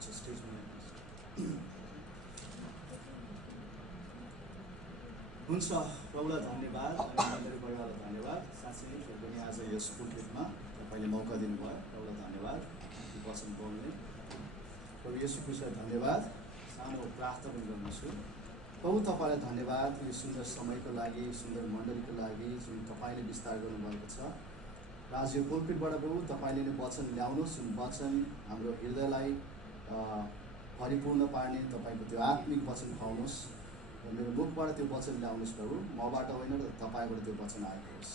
हुन्छ, प्रभुलाई धन्यवाद अनि मेरो परिवारलाई धन्यवाद। साँच्चै नै पनि आज यस पुलपिटमा तपाईँले मौका दिनुभयो, प्रभुलाई धन्यवाद वचन बोल्ने। प्रभु येशू ख्रीष्टलाई धन्यवाद। सानो प्रार्थना पनि गर्नेछु। प्रभु तपाईँलाई धन्यवाद यो सुन्दर समयको लागि, सुन्दर मण्डलीको लागि जुन तपाईँले विस्तार गर्नुभएको छ। र आज यो पुलपिटबाट प्रभु तपाईँले नै वचन ल्याउनुहोस्, जुन वचन हाम्रो हृदयलाई परिपूर्ण पार्ने तपाईँको त्यो आत्मिक वचन खुवाउनुहोस्। र मेरो मुखबाट त्यो वचन ल्याउनुहोस् प्रभु, मबाट होइन र तपाईँबाट त्यो वचन आएको होस्।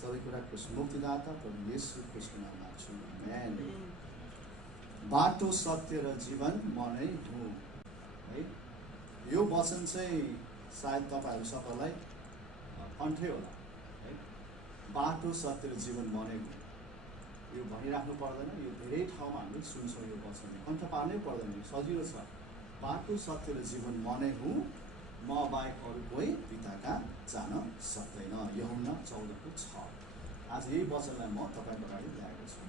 सबै कुराको मुक्तिदाता प्रभु येशू ख्रीष्टको नाममा माग्छु, आमेन। बाटो, सत्य र जीवन म नै हुँ, है। यो वचन चाहिँ सायद तपाईँहरू सबैलाई कन्ठै होला, है। बाटो, सत्य र जीवन म नै हुँ, यो भनिराख्नु पर्दैन। यो धेरै ठाउँमा हामीले सुन्छौँ, यो वचन कण्ठ पार्नै पर्दैन, सजिलो छ। बाटो, सत्य र जीवन म नै हुँ, म बाहेक अरू कोही पिता कहाँ जान सक्दैन। यूहन्ना 14:6। आज यही वचनलाई म तपाईँको अगाडि ल्याएको छु।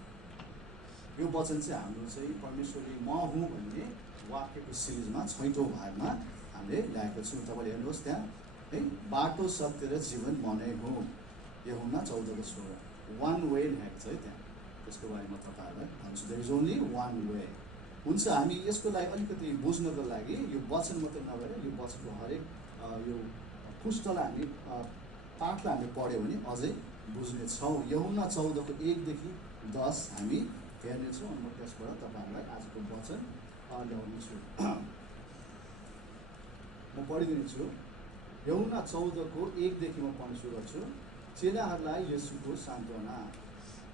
यो वचन चाहिँ हाम्रो चाहिँ परमेश्वरले म हुँ भन्ने वाक्यको सिरिजमा 6औँ भागमा हामीले ल्याएको छौँ। तपाईँले हेर्नुहोस् त्यहाँ, है। बाटो, सत्य र जीवन म नै हुँ, यूहन्ना 14:16। वान वे लेखेको छ है त्यहाँ। त्यसको बारेमा तपाईँहरूलाई भन्छु, there is only one way. हुन्छ, हामी यसको लागि अलिकति बुझ्नको लागि यो वचन मात्रै नभएर यो वचनको हरेक यो पुस्तलाई हामी पाठलाई हामीले पढ्यो भने अझै बुझ्नेछौँ। यूहन्ना 14:1 देखि 10 हामी हेर्नेछौँ अनि म त्यसबाट तपाईँहरूलाई आजको वचन ल्याउनेछु। म पढिदिनेछु। यूहन्ना 14:1 देखि म पढ्न सुरु गर्छु। चेलाहरूलाई येशूको सान्त्वना।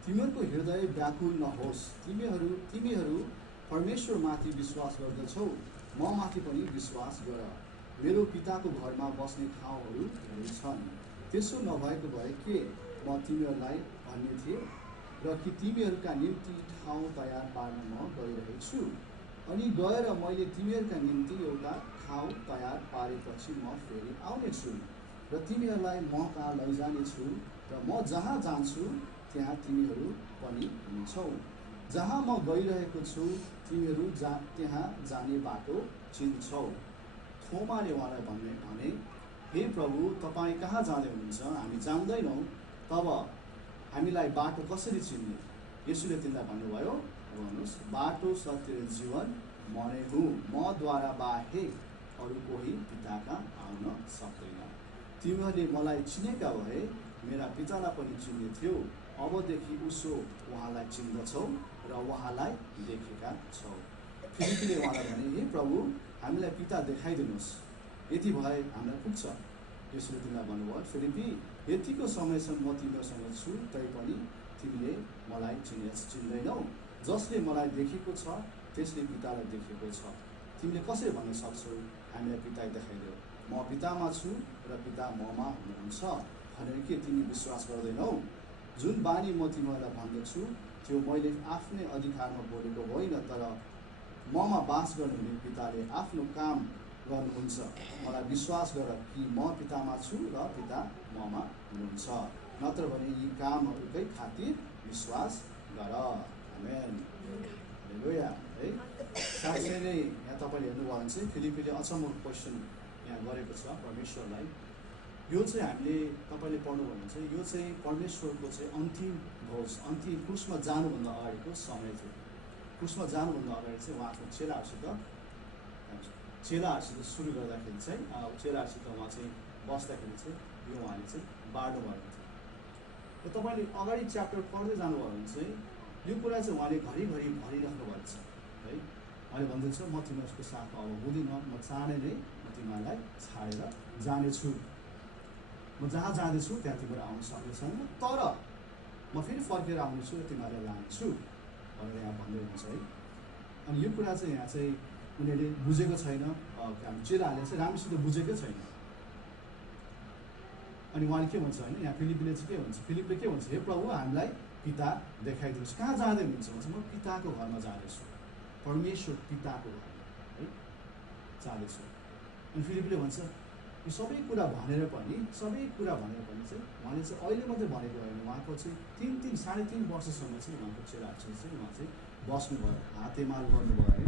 तिमीहरूको हृदय व्याकुल नहोस्। तिमीहरू परमेश्वरमाथि विश्वास गर्दछौ, म माथि पनि विश्वास गर। मेरो पिताको घरमा बस्ने ठाउँहरू धेरै छन्। त्यसो नभएको भए के म तिमीहरूलाई भन्ने थिएँ र कि तिमीहरूका निम्ति ठाउँ तयार पार्न म गइरहेछु। अनि गएर मैले तिमीहरूका निम्ति एउटा ठाउँ तयार पारेपछि म फेरि आउनेछु र तिमीहरूलाई म कहाँ लैजानेछु र म जहाँ जान्छु त्यहाँ तिमीहरू पनि हुन्छौ। जहाँ म गइरहेको छु तिमीहरू त्यहाँ जाने बाटो चिन्छौ। थोमाले उहाँलाई भने, हे प्रभु, तपाईँ कहाँ जाँदै हुनुहुन्छ? हामी जान्दैनौँ, तब हामीलाई बाटो कसरी चिन्ने? येशूले तिनलाई भन्नुभयो, भन्नुहोस्, बाटो, सत्य र जीवन म नै हुँ, मद्वारा बाहेक अरू कोही पिता कहाँ आउन सक्दैन। तिमीहरूले मलाई चिनेका भए मेरा पितालाई पनि चिन्ने थियो। अबदेखि उसो उहाँलाई चिन्दछौ र उहाँलाई देखेका छौ। फिलिपीले उहाँलाई भने, हे प्रभु, हामीलाई पिता देखाइदिनुहोस्, यति भए हामीलाई पुग्छ। यसले तिमीलाई भन्नुभयो, फिलिपी, यतिको समयसम्म म तिमीहरूसँग छु, तैपनि तिमीले मलाई चिन्दैनौ। जसले मलाई देखेको छ त्यसले पितालाई देखेको छ। तिमीले कसरी भन्न सक्छौ, हामीलाई पिता देखाइदेऊ? म पितामा छु र पिता ममा हुनुहुन्छ भनेर के तिमी विश्वास गर्दैनौ? जुन बानी म तिमीहरूलाई भन्दछु त्यो मैले आफ्नै अधिकारमा बोलेको होइन, तर ममा बास गर्नुहुने पिताले आफ्नो काम गर्नुहुन्छ। मलाई विश्वास गर कि म पितामा छु र पिता ममा हुनुहुन्छ, नत्र भने यी कामहरूकै खातिर विश्वास गर। आमेन, हालेलुया। है, साँच्चै नै यहाँ तपाईँले हेर्नुभयो भने चाहिँ फिलिपीले अचम्मको क्वेसन यहाँ गरेको छ परमेश्वरलाई। यो चाहिँ हामीले तपाईँले पढ्नुभयो भने चाहिँ यो चाहिँ परमेश्वरको चाहिँ अन्तिम भोज, अन्तिम क्रुसमा जानुभन्दा अगाडिको समय थियो। क्रुसमा जानुभन्दा अगाडि चाहिँ उहाँको चेलाहरूसित सुरु गर्दाखेरि चाहिँ चेलाहरूसित उहाँ चाहिँ बस्दाखेरि चाहिँ यो उहाँले चाहिँ बाँड्नु भएको थियो। र तपाईँले अगाडि च्याप्टर पढ्दै जानुभयो भने चाहिँ यो कुरा चाहिँ उहाँले घरिघरि भनिराख्नु भएको छ, है। उहाँले भन्दैछ, म तिमीहरूको साथमा अब हुँदिनँ, म चाँडै नै म तिमीहरूलाई छाडेर जानेछु। म जहाँ जाँदैछु त्यहाँ तिमीहरू आउन सक्नेछन्, तर म फेरि फर्केर आउनेछु र तिमीहरूलाई लानेछु भनेर यहाँ भन्दै हुन्छ, है। अनि यो कुरा चाहिँ यहाँ चाहिँ उनीहरूले बुझेको छैन, हामी चेलाहरूले चाहिँ राम्रोसित बुझेकै छैन। अनि उहाँले के भन्छ भने, यहाँ फिलिपीले चाहिँ के भन्छ, फिलिपले के भन्छ, हे प्रभु, हामीलाई पिता देखाइदिनुहोस्। कहाँ जाँदै हुनुहुन्छ भन्छ, म पिताको घरमा जाँदैछु, परमेश्वर पिताको घरमा, है, जाँदैछु। अनि फिलिपले भन्छ, यो सबै कुरा भनेर पनि चाहिँ उहाँले चाहिँ अहिले मात्रै भनेको होइन, उहाँको चाहिँ 3-3.5 वर्षसम्म चाहिँ उहाँको चेलाहरूसँग चाहिँ उहाँ चाहिँ बस्नुभयो, हातेमाल गर्नुभयो, है।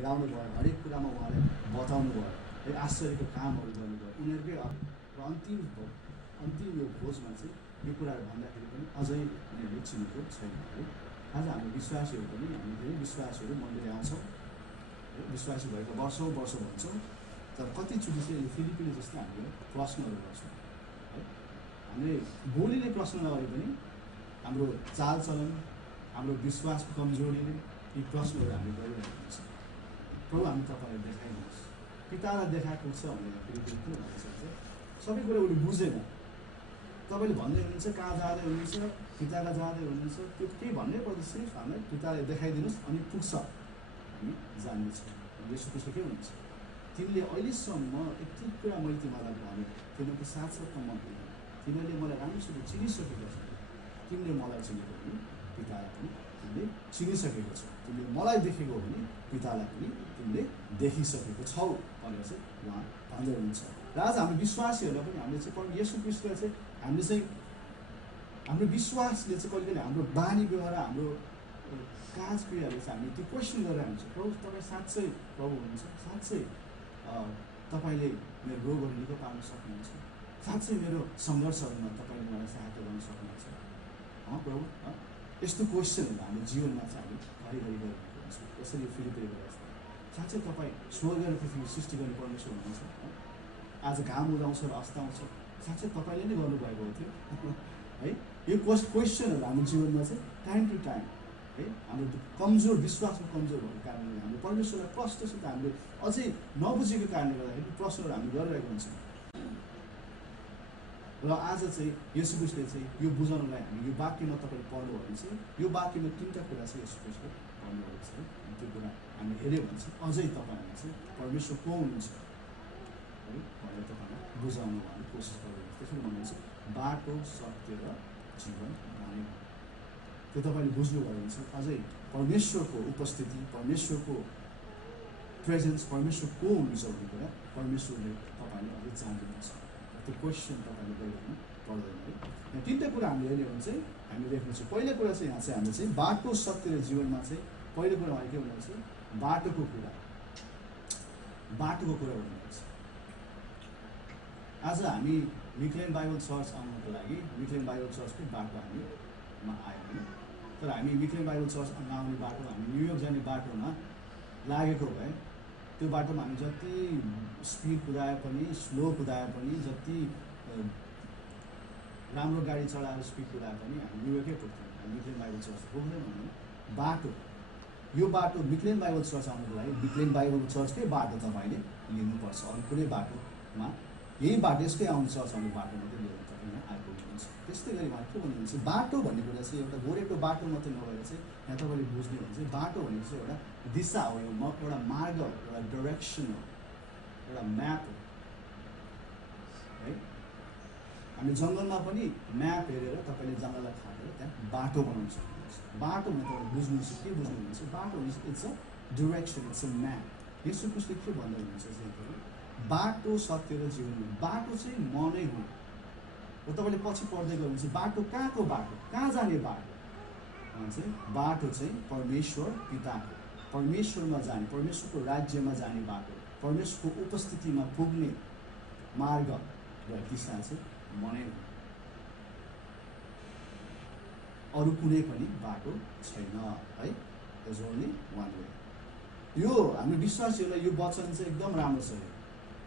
हिँडाउनु भयो, हरेक कुरामा उहाँले बताउनु भयो है, आश्चर्यको कामहरू गर्नुभयो उनीहरूकै। र अन्तिम यो भोजमा चाहिँ यो कुराहरू भन्दाखेरि पनि अझै उनीहरूले चिनेको छैन है। आज हाम्रो विश्वासीहरू पनि हामी धेरै विश्वासीहरू मन्दिर आउँछौँ है, विश्वासी भएका वर्षौँ भन्छौँ, तर कतिचोटि चाहिँ यो फिलिपिने जस्तो हामीले प्रश्नहरू गर्छौँ है। हामीले बोलीले प्रश्न नगरे पनि हाम्रो चालचलन, हाम्रो विश्वासको कमजोरीले यी प्रश्नहरू हामीले गरिरहेको हुन्छ। प्रभु हामी तपाईँलाई देखाइदिनुहोस्, पितालाई देखाएको छ भनेर फेरि किन भन्न सक्छ? सबै कुरा उसले बुझेन। तपाईँले भन्दै हुनुहुन्छ कहाँ जाँदै हुनुहुन्छ, पितालाई जाँदै हुनुहुन्छ, त्यो केही भन्नै पर्छ, सिर्फ हामीलाई पितालाई देखाइदिनुहोस् अनि पुग्छ, हामी जान्नेछौँ। यसो त्यस्तो के हुन्छ? तिमीले अहिलेसम्म यति कुरा मैले तिमीलाई भने, तिमीहरूको साथसाथमा म होइन, तिमीले मलाई राम्रोसँग चिनिसकेको छ, तिमीले मलाई चिनेको भने पितालाई पनि तिमीले चिनिसकेको छ, तिमीले मलाई देखेको हो भने पितालाई पनि तिमीले देखिसकेको छौ भनेर चाहिँ उहाँ भन्दै हुनुहुन्छ। र आज हाम्रो विश्वासीहरूलाई पनि हामीले चाहिँ परम येशू ख्रीष्टलाई चाहिँ हामीले चाहिँ हाम्रो विश्वासले चाहिँ कहिले कहिले हाम्रो बानी व्यवहार, हाम्रो काज क्रियाले चाहिँ हामीले त्यो क्वेसन गरेर हुन्छ, प्रभु तपाईँ साँच्चै प्रभु हुनुहुन्छ, साँच्चै तपाईँले मेरो रोगहरू निको पार्न सक्नुहुन्छ, साँच्चै मेरो सङ्घर्षहरूमा तपाईँले मलाई सहायता गर्न सक्नुहुन्छ प्रभु। यस्तो क्वेसनहरू हाम्रो जीवनमा चाहिँ हामी घरिघरि गरिरहेको हुन्छौँ। यसरी फिलिपिने जस्तो साँच्चै तपाईँ स्वर्ग र पृथ्वी सृष्टि गर्ने परमेश्वर हुनुहुन्छ। आज घाम उदाउँछ र अस्ताउँछ, साँच्चै तपाईँले नै गर्नुभएको हो त्यो है। यो क्वेसनहरू हाम्रो जीवनमा चाहिँ टाइम टु टाइम है, हाम्रो कमजोर विश्वासमा कमजोर भएको कारणले हामीले परमेश्वरलाई प्रष्टसित हामीले अझै नबुझेको कारणले गर्दाखेरि प्रश्नहरू हामी गरिरहेको हुन्छौँ। र आज चाहिँ येशू ख्रीष्टले चाहिँ यो बुझाउनलाई हामी यो वाक्यमा तपाईँले पढ्नु भने चाहिँ यो वाक्यमा 3टा कुरा चाहिँ येशू ख्रीष्टले भन्नुभएको छ है। त्यो कुरा हामी हेऱ्यो भने चाहिँ अझै तपाईँहरूले चाहिँ परमेश्वर को हुनुहुन्छ है भनेर तपाईँलाई बुझाउनु भन्ने कोसिस गर्नुहुन्छ। त्यसरी भन्नुहुन्छ बाटो, सत्य र जीवन भने त्यो तपाईँले बुझ्नुभयो भने चाहिँ अझै परमेश्वरको उपस्थिति, परमेश्वरको प्रेजेन्स, परमेश्वर को हुनुहुन्छ भन्ने कुरा परमेश्वरले तपाईँले अझै जान्नुहुन्छ। त्यो क्वेसन तपाईँले गरिरहनु पर्दैन है। यहाँ 3टा कुरा हामीले हेर्ने भने चाहिँ हामी देख्नुहुन्छ। पहिलो कुरा चाहिँ यहाँ चाहिँ हामीले चाहिँ बाटो, सत्य र जीवनमा चाहिँ पहिलो कुरा उहाँले के भन्नुहुन्छ, बाटोको कुरा भन्नुहुन्छ। आज हामी मिक्लेन बाइबल चर्च आउनुको लागि मिक्लेन बाइबल चर्चकै बाटो हामीमा आयो होइन, तर हामी मिक्लेन बाइबल चर्च नआउने बाटो, हामी न्युयोर्क जाने बाटोमा लागेको भए त्यो बाटोमा हामी जति स्पिड कुदाए पनि, स्लो कुदाए पनि, जति राम्रो गाडी चढाएर स्पिड कुदाए पनि हामी न्युयोर्कै पुग्थ्यौँ, हामी मिक्लेन बाइबल चर्च पुग्दैन भने बाटो, यो बाटो मिक्लेन बाइबल चर्च आउनुको लागि मिक्लेन बाइबल चर्चकै बाटो तपाईँले लिनुपर्छ। अरू कुनै बाटोमा यही बाटो, यसकै आउनु चर्च आउने बाटो मात्रै लिएर तपाईँ यहाँ आइपुग्नुहुन्छ। त्यस्तै गरी उहाँ के भन्नुहुन्छ, बाटो भन्ने कुरा चाहिँ एउटा गोरेटो बाटो मात्रै नभएर चाहिँ यहाँ तपाईँले बुझ्ने हो भने चाहिँ बाटो भनेको चाहिँ एउटा दिशा हो, एउटा मार्ग हो, एउटा डाइरेक्सन हो, एउटा म्याप हो है। हामी जङ्गलमा पनि म्याप हेरेर तपाईँले जङ्गललाई खाटेर त्यहाँ बाटो बनाउन सक्नुहुन्छ। बाटो भने तपाईँले बुझ्नुहुन्छ, के बुझ्नुहुन्छ, बाटो भनेपछि it's a direction, it's a map. येशू ख्रीष्टले के भन्दै हुनुहुन्छ चाहिँ बाटो, सत्य र जीवन। बाटो चाहिँ म नै हुँ। र तपाईँले पछि पढ्दै गयो भने चाहिँ बाटो कहाँको बाटो, कहाँ जाने बाटो चाहिँ बाटो चाहिँ परमेश्वर पिताको, परमेश्वरमा जाने, परमेश्वरको राज्यमा जाने बाटो, परमेश्वरको उपस्थितिमा पुग्ने मार्ग र दिशा चाहिँ म नै हुँ। अरू कुनै पनि बाटो छैन है। Is only one way. यो हाम्रो विश्वासीहरूलाई यो वचन चाहिँ एकदम राम्रो छ,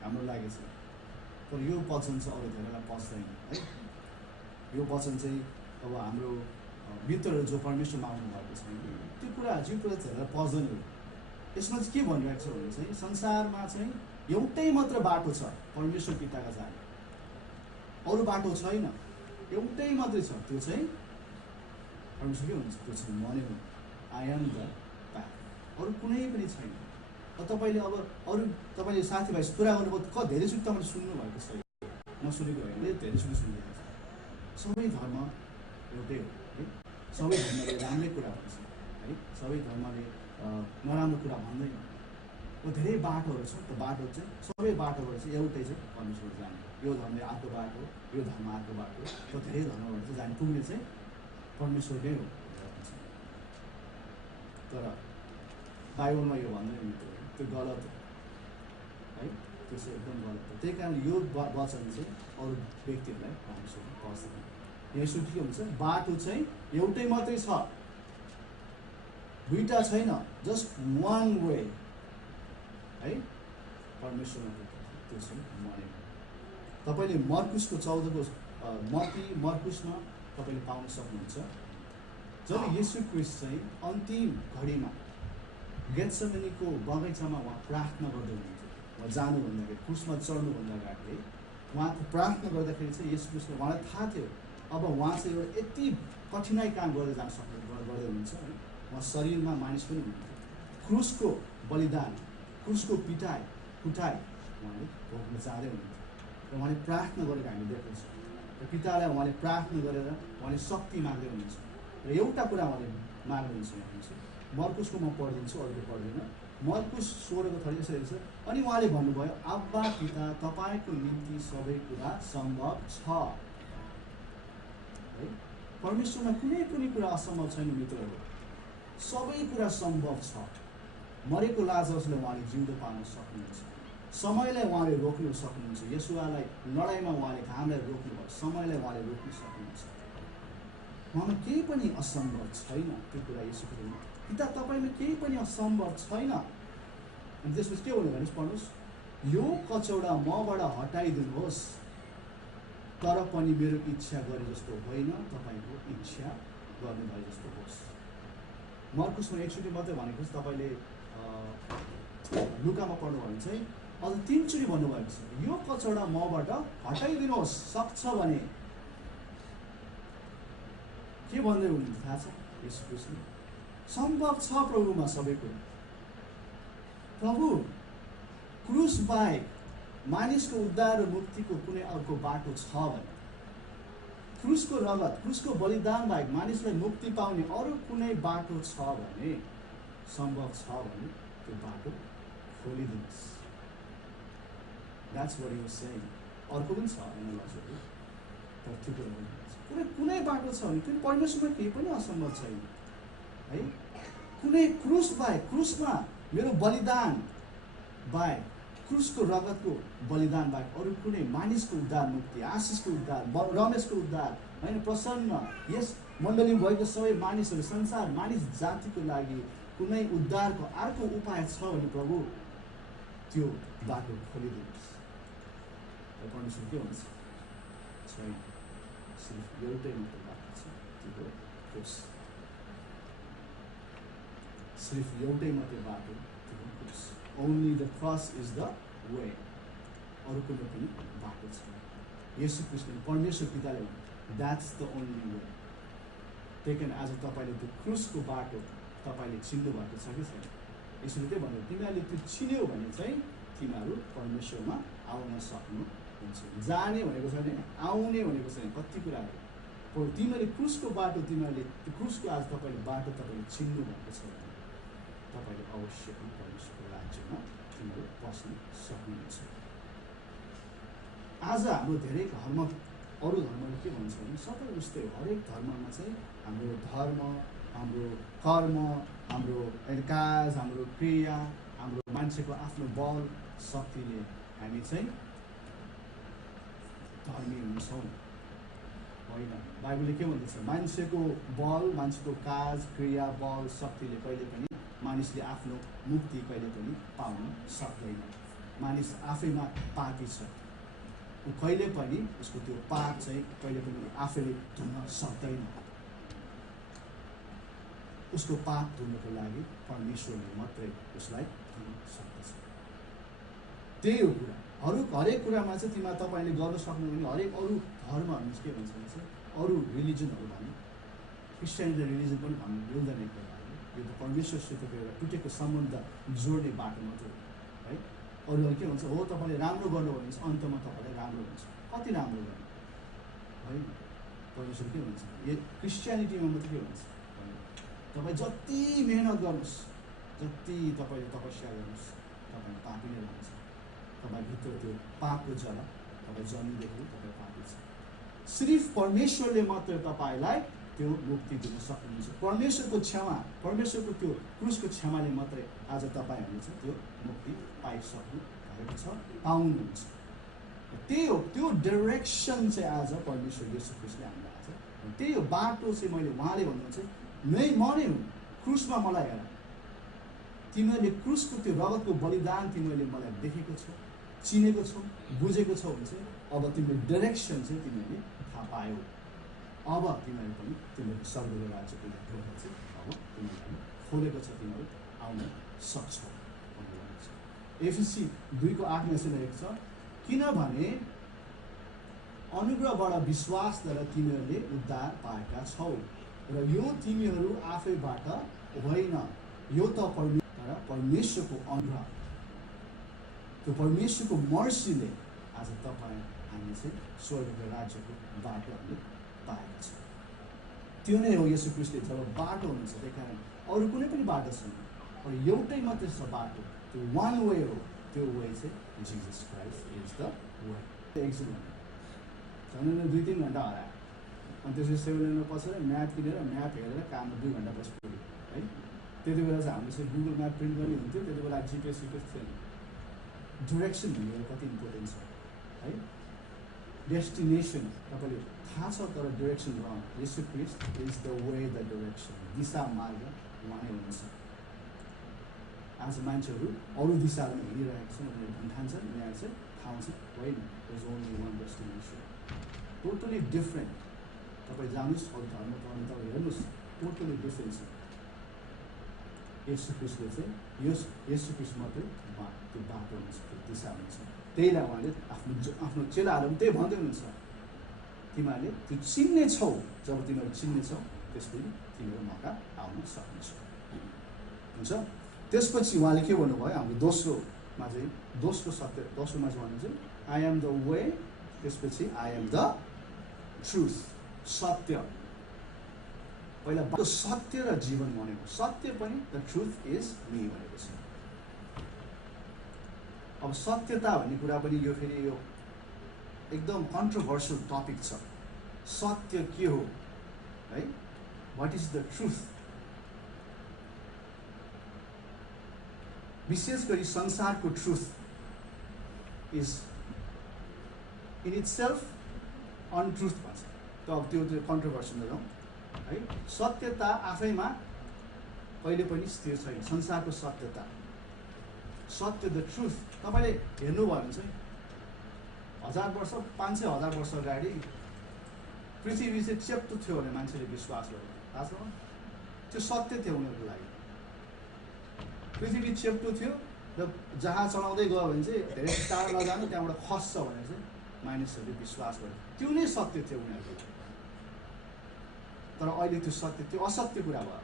हाम्रो लागि छ, तर यो वचन चाहिँ अरू धेरैलाई पस्दैन है। यो वचन चाहिँ अब हाम्रो मित्रहरू जो परमेश्वरमा आउनु भएको छ त्यो कुरा धेरैलाई पस्दैन। यसमा चाहिँ के भनिरहेको छ भने चाहिँ संसारमा चाहिँ एउटै मात्र बाटो छ परमेश्वर पिताका जाने, अरू बाटो छैन, एउटै मात्रै छ, त्यो चाहिँ परमेश्वर के हुन्छ, त्यो चाहिँ म नै हुँ, आई एम द पाथ, अरू कुनै पनि छैन। तपाईँले अब अरू तपाईँले साथीभाइ कुरा गर्नुभयो धेरैचोटि तपाईँले सुन्नुभएको छ, नसुनेको होइन, धेरैचोटि सुनिरहेको छ। सबै धर्म एउटै हो है, सबै धर्मले राम्रै कुरा भन्छ है, सबै धर्मले नराम्रो कुरा भन्दैन। धेरै बाटोहरू छ, त्यो बाटो चाहिँ सबै बाटोबाट चाहिँ एउटै चाहिँ परमेश्वर जाने, यो धर्मले अर्को बाटो, यो धर्म अर्को बाटो, त्यो धेरै धर्मबाट चाहिँ जाने पुग्ने चाहिँ परमेश्वरकै हो। तर बाइबलमा यो भन्दैन मित्रहरू, त्यो गलत हो है, त्यो चाहिँ एकदम गलत हो। त्यही कारण यो वचन चाहिँ अरू व्यक्तिहरूलाई परमेश्वरले पर्दैन। यसो के हुन्छ, बाटो चाहिँ एउटै मात्रै छ, दुईटा छैन, जस्ट वान वे है परमेश्वरमा पुग्छ। त्यो चाहिँ मरेन। तपाईँले मर्कुसको 14को मर्कुसमा तपाईँले पाउन सक्नुहुन्छ। जब येशू क्रिस्ट चाहिँ अन्तिम घडीमा गेत्सेमनीको बगैँचामा उहाँ प्रार्थना गर्दै हुनुहुन्थ्यो, उहाँ जानुभन्दाखेरि क्रुसमा चढ्नुभन्दा अगाडि उहाँको प्रार्थना गर्दाखेरि चाहिँ येशू क्रिस्टले उहाँलाई थाहा थियो अब उहाँ चाहिँ एउटा यति कठिनाइ काम गर्दै जान गर्दै हुनुहुन्छ है। उहाँ शरीरमा मानिस पनि हुनुहुन्थ्यो, क्रुसको बलिदान, क्रुसको कुटाइ उहाँले भोग्न चाहँदै हुनुहुन्थ्यो र उहाँले प्रार्थना गरेको हामी देख्छौँ र पितालाई उहाँले प्रार्थना गरेर उहाँले शक्ति माग्दै हुनुहुन्छ र एउटा कुरा उहाँले माग्नुहुन्छ हेर्नुहोस्। मर्कुसको म पढिदिन्छु, अरूको पढ्दैन। मर्कुस 16को 30 यसरी छ, अनि उहाँले भन्नुभयो, अब्बा पिता तपाईँको निम्ति सबै कुरा सम्भव छ है। परमेश्वरमा कुनै पनि कुरा असम्भव छैन मित्रहरू, सबै कुरा सम्भव छ। मरेको लाजरसलाई उहाँले जिउँदो पार्न सक्नुहुन्छ, समयलाई उहाँले रोक्न सक्नुहुन्छ। येशूलाई लडाइँमा उहाँले घामलाई रोक्नुभयो, समयलाई उहाँले रोक्न सक्नुहुन्छ। उहाँमा केही पनि असम्भव छैन। त्यो कुरा येशूको दिन पिता तपाईँमा केही पनि असम्भव छैन। अनि त्यसपछि के भन्नु भन्नुहोस्, पढ्नुहोस्, यो कचौडा मबाट हटाइदिनुहोस्, तर पनि मेरो इच्छा गरे जस्तो होइन, तपाईँको इच्छा गर्नु भए जस्तो होस्। मर्कुसमा एकचोटि मात्रै भनेको छ, तपाईँले लुकामा पढ्नुभयो भने चाहिँ अझ 3 चोटि भन्नुभएको छ, यो कचौडा मबाट हटाइदिनुहोस्, सक्छ भने। के भन्दै हुनुहुन्छ थाहा छ? येशू क्रिस्टले सम्भव छ प्रभुमा सबै कुरा। प्रभु क्रुस बाहेक मानिसको उद्धार र मुक्तिको कुनै अर्को बाटो छ भने, क्रुसको रगत, क्रुसको बलिदान बाहेक मानिसलाई मुक्ति पाउने अरू कुनै बाटो छ भने, सम्भव छ भने त्यो बाटो खोलिदिनुहोस्। That's what he was saying. अर्को पनि छ एनालोजीहरू, तर त्यो कुनै बाटो छ भने त्यो परमेश्वरमा केही पनि असम्भव छैन है। कुनै क्रुस बाहेक, क्रुसमा मेरो बलिदान बाहेक, क्रुसको रगतको बलिदान बाहेक अरू कुनै मानिसको उद्धार, मुक्ति, आशिषको उद्धार, रमेशको उद्धार होइन, प्रसन्न यस मण्डलीमा भएको सबै मानिसहरू, संसार मानिस जातिको लागि कुनै उद्धारको अर्को उपाय छ भने प्रभु त्यो बाटो खोलिदिनुहोस्। र परमेश्वर के भन्छ? छैन, सिर्फ एउटै मात्र बाटो छ, त्यो हो क्रुस। सिर्फ एउटै मात्रै बाटो, त्यो हो क्रुस। Only the cross is the way, अरू कुनै पनि बाटो छैन। येशू क्रिस्टले परमेश्वर पिताले भन्नु, द्याट्स द ओन्ली वे। त्यही कारण आज तपाईँले त्यो क्रुसको बाटो तपाईँले चिन्नु भएको छ कि छैन? यसरी त्यही भन्नु, तिमीहरूले त्यो चिन्यौ भने चाहिँ तिमीहरू परमेश्वरमा आउन सक्नुहुन्छ। जाने भनेको छैन, आउने भनेको छैन, कति कुराहरू। तिमीहरूले क्रुसको बाटो, तिमीहरूले त्यो क्रुसको आज तपाईँले बाटो तपाईँले चिन्नु भएको छ भने तपाईँले अवश्य पनि परमेश्वरको राज्यमा तिमीहरू पस्न सक्नुहुन्छ। आज हाम्रो धेरै धर्म, अरू धर्मले के भन्छ भने सबै उस्तै हो। हरेक धर्ममा चाहिँ हाम्रो धर्म, हाम्रो कर्म, हाम्रो काज, हाम्रो क्रिया, हाम्रो मान्छेको आफ्नो बल शक्तिले हामी चाहिँ धर्मी हुन्छौँ होइन। बाइबलले के भन्दछ? मान्छेको बल, मान्छेको काज, क्रिया, बल, शक्तिले कहिले पनि मानिसले आफ्नो मुक्ति कहिले पनि पाउन सक्दैन। मानिस आफैमा पापी छ, ऊ कहिले पनि उसको त्यो पाप चाहिँ कहिले पनि आफैले धुन सक्दैन। उसको पाप धुनको लागि परमेश्वरले मात्रै उसलाई धुन सक्दछ। त्यही हो कुरा। हरेक कुरामा चाहिँ तपाईँले गर्न सक्नुहुने हरेक अरू धर्महरू के भन्छ भने चाहिँ अरू रिलिजनहरू भने, क्रिस्चियनिटी रिलिजन पनि भन्नु मिल्दैन एक प्रकारले। यो त परमेश्वरसितको एउटा टुटेको सम्बन्ध जोड्ने बाटो मात्रै हो है। अरूहरू के भन्छ? हो, तपाईँले राम्रो गर्नुभयो भने चाहिँ अन्तमा तपाईँलाई राम्रो हुन्छ। कति राम्रो गर्नु है? परमेश्वर के भन्छ? यो क्रिस्चियनिटीमा मात्रै के भन्छ? तपाईँ जति मेहनत गर्नुहोस्, जति तपाईँले तपस्या गर्नुहोस्, तपाईँ पापी नै रहन्छ। तपाईँभित्र त्यो पापको जरा तपाईँ जन्मिँदाखेरि तपाईँ पापी छ। सिर्फ परमेश्वरले मात्र तपाईँलाई त्यो मुक्ति दिन सक्नुहुन्छ। परमेश्वरको क्षमा, परमेश्वरको त्यो क्रुसको क्षमाले मात्रै आज तपाईँहरूले चाहिँ त्यो मुक्ति पाइसक्नु भएको छ, पाउनुहुन्छ। त्यही हो, त्यो डाइरेक्सन चाहिँ आज परमेश्वर येशू ख्रीष्टले हामीलाई आज त्यही हो बाटो चाहिँ मैले उहाँले भन्नुहुन्छ म नै हुँ, क्रुसमा मलाई हेर, तिमीहरूले क्रुसको त्यो रगतको बलिदान तिमीहरूले मलाई देखेको छौ, चिनेको छौ, बुझेको छौ भने चाहिँ अब तिमीले डाइरेक्सन चाहिँ तिमीहरूले थाहा पायौ। अब तिमीहरू पनि तिमीहरूको स्वर्गको राज्यको ढोका चाहिँ अब तिमीहरूलाई खोलेको छ, तिमीहरू आउन सक्छौ भन्ने छ। एफएसी 2:8 यसो लेखेको छ, किनभने अनुग्रहबाट विश्वासद्वारा तिमीहरूले उद्धार पाएका छौ र यो तिमीहरू आफैबाट होइन, यो त परमेश्वरको अनुग्रह, त्यो परमेश्वरको मर्सीले आज तपाईँ हामीले चाहिँ स्वर्गको राज्यको बाटो हामीले पाएका छौँ। त्यो नै हो येशू ख्रीष्टले जब बाटो हुनुहुन्छ, त्यही कारण अरू कुनै पनि बाटो छैन, अरू एउटै मात्रै छ बाटो, त्यो वान वे हो, त्यो वे चाहिँ Jesus Christ is the way. एकछिन झन् 2-3 घन्टा हरायो, अनि त्यसपछि 7-11 पसेर म्याप किनेर म्याप हेरेर काममा 2 घन्टा पछि पुग्यो है। त्यति बेला चाहिँ हामीले चाहिँ गुगल म्याप प्रिन्ट गर्ने हुन्थ्यो, त्यति बेला जिपिएस थिएन। डिरेक्सन भन्ने कति इम्पोर्टेन्ट छ है। डेस्टिनेसन तपाईँले थाहा छ तर डिरेक्सन रङ। येशू ख्रीष्ट is the way, the direction, दिशा मार्ग उहाँ नै हुनुहुन्छ। आज मान्छेहरू अरू दिशाहरूमा हिँडिरहेको छन्, उनीहरू भन्ठान्छन् उनीहरू चाहिँ थाहा हुन्छ होइन, there is only one destination, totally different. तपाईँ जानुहोस् अरू धर्म पढ्नु, तपाईँ हेर्नुहोस् टोटली डिफ्रेन्ट छ। येशू ख्रीष्टले चाहिँ येशू ख्रीष्ट मात्रै त्यो बाटो हुन्छ, त्यो दिशा हुन्छ। त्यहीलाई उहाँले आफ्नो चेलाहरू पनि त्यही भन्दै हुनुहुन्छ, तिमीहरूले त्यो चिन्ने छौ, जब तिमीहरू चिन्ने छौ त्यसपछि तिमीहरू मौका आउन सक्नेछ हुन्छ। त्यसपछि उहाँले के भन्नुभयो, हाम्रो दोस्रोमा चाहिँ दोस्रो सत्य, दोस्रोमा चाहिँ भन्नुहुन्छ आई एम द वे, त्यसपछि आई एम द ट्रुथ, सत्य। पहिला बाटो सत्य र जीवन भनेको, सत्य पनि द ट्रुथ इज मी भनेको छ। अब सत्यता भन्ने कुरा पनि यो फेरि यो एकदम कन्ट्रोभर्सियल टपिक छ। सत्य के हो है, वाट इज द ट्रुथ? विशेष गरी संसारको truth is in itself untruth भन्छ। त अब त्यो कन्ट्रोभर्सीमा जाउँ है। सत्यता आफैमा कहिले पनि स्थिर छैन, संसारको सत्यता, सत्य द ट्रुथ। तपाईँले हेर्नुभयो भने चाहिँ 1000 वर्ष 500,000 वर्ष अगाडि पृथ्वी चाहिँ चेप्टो थियो भने मान्छेले विश्वास गर्यो, थाहा छ? त्यो सत्य थियो उनीहरूको लागि। पृथ्वी चेप्टो थियो र जहाज चलाउँदै गयो भने चाहिँ धेरै टाढा नजानु, त्यहाँबाट खस्छ भनेर चाहिँ मानिसहरूले विश्वास गर्यो। त्यो नै सत्य थियो उनीहरूको लागि। तर अहिले त्यो सत्य, त्यो असत्य कुरा भयो।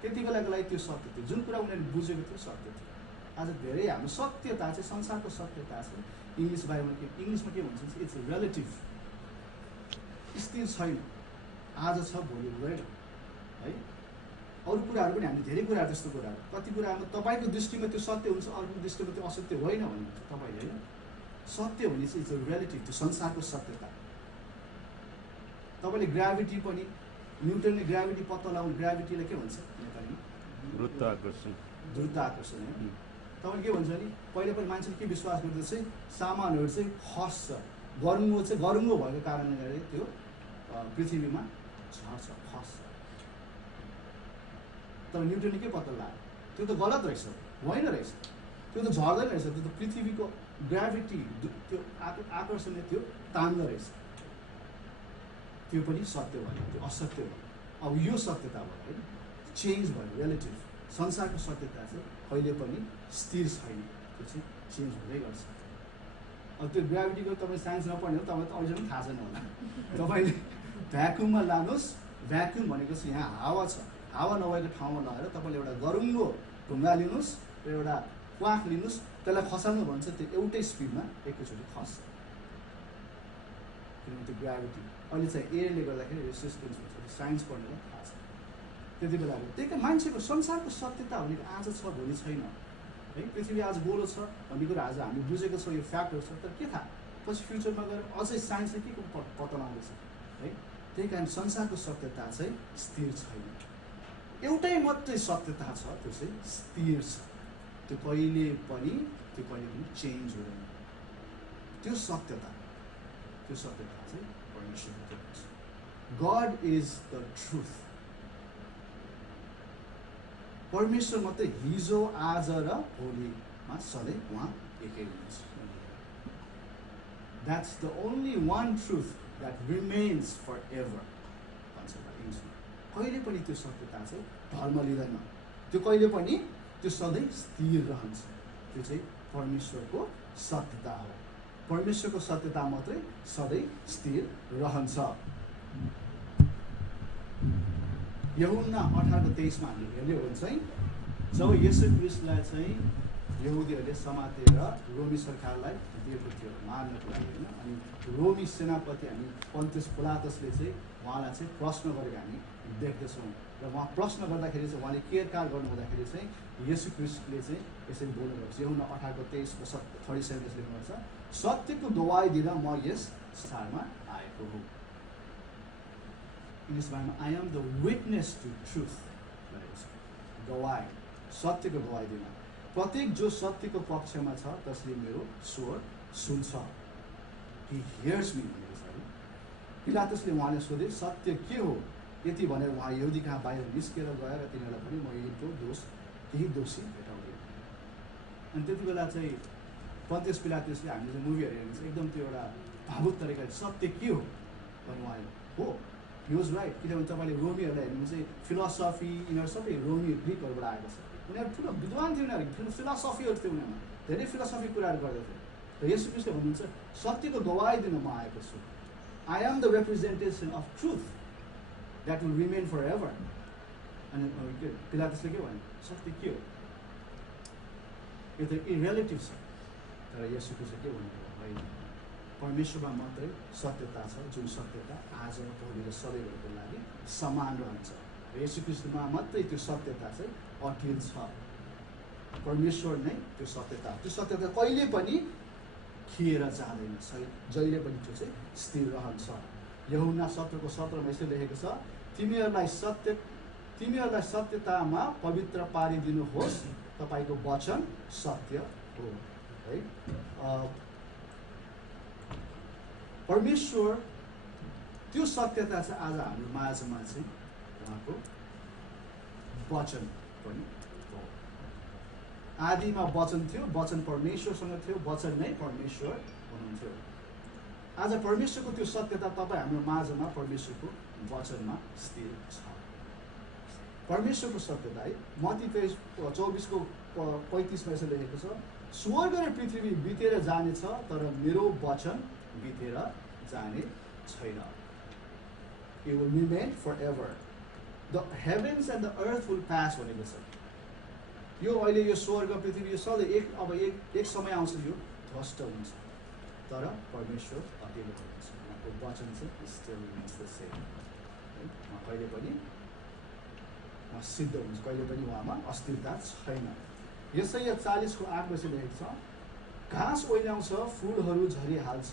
त्यति बेलाको लागि त्यो सत्य थियो, जुन कुरा उनीहरूले बुझेको थियो सत्य थियो। आज धेरै हाम्रो सत्यता चाहिँ संसारको सत्यता चाहिँ इङ्ग्लिसमा के भन्छ, इट्स रिलेटिभ, स्थिर छैन, आज छ भोलि हुँदैन है। अरू कुराहरू पनि हामी धेरै कुराहरू, त्यस्तो कुराहरू कति कुरामा तपाईँको दृष्टिमा त्यो सत्य हुन्छ, अर्को दृष्टिमा त्यो असत्य होइन भन्नुहुन्छ तपाईँले होइन। सत्य भने चाहिँ इट्स अ रियालिटी, त्यो संसारको सत्यता। तपाईँले ग्राभिटी पनि, न्युटनले ग्राभिटी पत्ता लगाउनु, ग्राभिटीलाई के भन्छ नेपालीमा? गुरुत्वाकर्षण। गुरुत्वाकर्षण होइन। तपाईँले के भन्छ भने पहिला पनि मान्छेले के विश्वास गर्दा चाहिँ सामानहरू चाहिँ खस्छ, गरुङ्गो भएको कारणले गर्दा त्यो पृथ्वीमा झर्छ, खस्छ। तर न्युटनले के पत्ता लाग्यो, त्यो त गलत रहेछ, होइन रहेछ, त्यो त झर्दैन रहेछ, त्यो त पृथ्वीको ग्राभिटी, त्यो आकर्षणले त्यो तान्दो रहेछ। त्यो पनि सत्य भयो, त्यो असत्य भयो। अब यो सत्यता भयो होइन, चेन्ज भयो, रिलेटिभ। संसारको सत्यता चाहिँ कहिले पनि स्थिर छैन, त्यो चाहिँ चेन्ज हुँदै गर्छ। अब त्यो ग्राभिटीको तपाईँ साइन्स नपढ्ने हो, तपाईँ त अहिलेसम्म थाहा छैन होला। तपाईँले भ्याक्युममा लानुहोस्, भ्याक्युम भनेको चाहिँ यहाँ हावा छ, हावा नभएको ठाउँमा लगेर तपाईँले एउटा गरुङ्गो ढुङ्गा लिनुहोस् र एउटा क्वाख लिनुहोस्, त्यसलाई खसाल्नु भन्छ, त्यो एउटै स्पिडमा एकैचोटि खस्छ। किनभने त्यो ग्राभिटी अहिले चाहिँ एयरले गर्दाखेरि रेसिस्टेन्स हुन्छ, साइन्स पढ्नेलाई थाहा छ। त्यति बेला त्यही कारण मान्छेको संसारको सत्यता भनेको आज छ भोलि छैन है। पृथ्वी आज गोलो छ भन्ने कुरा आज हामी बुझेको छौँ, यो फ्याक्टहरू छ, तर के थाहा पछि फ्युचरमा गएर अझै साइन्सले के को पत्ता लगाउँदैछ है। त्यही कारण संसारको सत्यता चाहिँ स्थिर छैन। एउटै मात्रै सत्यता छ, त्यो चाहिँ स्थिर छ, त्यो कहिले पनि चेन्ज हुँदैन। त्यो सत्यता चाहिँ परमेश्वरको छ। God is the truth. परमेश्वर मात्रै हिजो आज र भोलिमा सधैँ उहाँ एकै हुनुहुन्छ। That's the only one truth that remains forever भन्छ इङ्ग्लिसमा। कहिले पनि त्यो सत्यता चाहिँ धर्म लिँदैन, त्यो कहिले पनि त्यो सधैँ स्थिर रहन्छ। त्यो चाहिँ परमेश्वरको सत्यता हो। परमेश्वरको सत्यता मात्रै सधैँ स्थिर रहन्छ। यूहन्ना 18:23 मा हामीले हेर्ने हो भने चाहिँ जब येशू ख्रीष्टलाई चाहिँ यहुदीहरूले समातेर रोमी सरकारलाई दिएको थियो मार्नको लागि होइन, अनि रोमी सेनापति हामी पन्तियस पिलातसले चाहिँ उहाँलाई चाहिँ प्रश्न गरेको हामी देख्दछौँ। र उहाँ प्रश्न गर्दाखेरि चाहिँ उहाँले केरकार गर्नु हुँदाखेरि चाहिँ येशू ख्रीष्टले चाहिँ यसरी बोल्नुभएको छ। यूहन्ना 18:23-37 लेख्नुहुन्छ, सत्यको गवाई दिन म यस संसारमा आएको हुँ। इङ्ग्लिसमा I am the witness to truth भनेको छ। गवाई, सत्यको गवाई दिन। प्रत्येक जो सत्यको पक्षमा छ त्यसले मेरो स्वर सुन्छ। He hears me भनेको छ। पिलातसले उहाँले सोधे सत्य के हो, यति भनेर उहाँ यहुदी कहाँ बाहिर निस्केर गएर तिनीहरूलाई पनि म यिनको केही दोषी भेटाउँदैन। अनि त्यति बेला चाहिँ पन्तियस पिलातसले हामीले चाहिँ मुभीहरू हेर्नु चाहिँ एकदम त्यो एउटा भावुक तरिकाले सत्य के हो भने उहाँले हो he was right, किनभने तपाईँले रोमीहरूलाई हेर्नु चाहिँ फिलोसफी यिनीहरू सबै रोमी ग्रिकहरूबाट आएको छ। उनीहरू ठुलो विद्वान थियो, उनीहरू फिलोसफीहरू थियो, उनीहरूमा धेरै फिलोसफी कुराहरू गर्दथे। र येशू ख्रीष्टले भन्नुहुन्छ सत्यको गवाई दिन म आएको छु। I am the representation of truth that will remain forever. अनि पिलातसले के भन्यो, सत्य के हो, यो त इरिलेटिभ छ। तर येशू ख्रीष्टले के भन्नुभयो, होइन, परमेश्वरमा मात्रै सत्यता छ, जुन सत्यता आज भोलि र सदैवको लागि समान रहन्छ। र येशू ख्रीष्टमा मात्रै त्यो सत्यता चाहिँ अटिल छ। परमेश्वर नै त्यो सत्यता कहिले पनि खिएर जाँदैन, जहिले पनि त्यो चाहिँ स्थिर रहन्छ। यूहन्ना 17:17 यसले लेखेको छ, तिमीहरूलाई सत्यतामा पवित्र पारिदिनुहोस्, तपाईँको वचन सत्य हो। है, परमेश्वर त्यो सत्यता चाहिँ आज हाम्रो माझमा चाहिँ उहाँको वचन पनि हो। आदिमा वचन थियो, वचन परमेश्वरसँग थियो, वचन नै परमेश्वर हुनुहुन्थ्यो। आज परमेश्वरको त्यो सत्यता तपाईँ हाम्रो माझमा परमेश्वरको वचनमा स्थिर छ। परमेश्वरको सत्यता है मत्ती 24:35 यसो लेखेको छ, स्वर्ग र पृथ्वी बितेर जानेछ तर मेरो वचन बितेर जाने छैन। It will remain forever. The heavens and the earth will pass भनेको छ। यो अहिले यो स्वर्ग पृथ्वी यो सधैँ एक समय आउँछ यो ध्वस्त हुन्छ, तर परमेश्वर अटिलो हुनुहुन्छ। उहाँको वचन चाहिँ still remains the same। कहिले पनि उहाँ सिद्ध हुन्छ, कहिले पनि उहाँमा अस्थिरता छैन। यसैया 40:8 लेखेको छ, घाँस ओइल्याउँछ, फुलहरू झरिहाल्छ,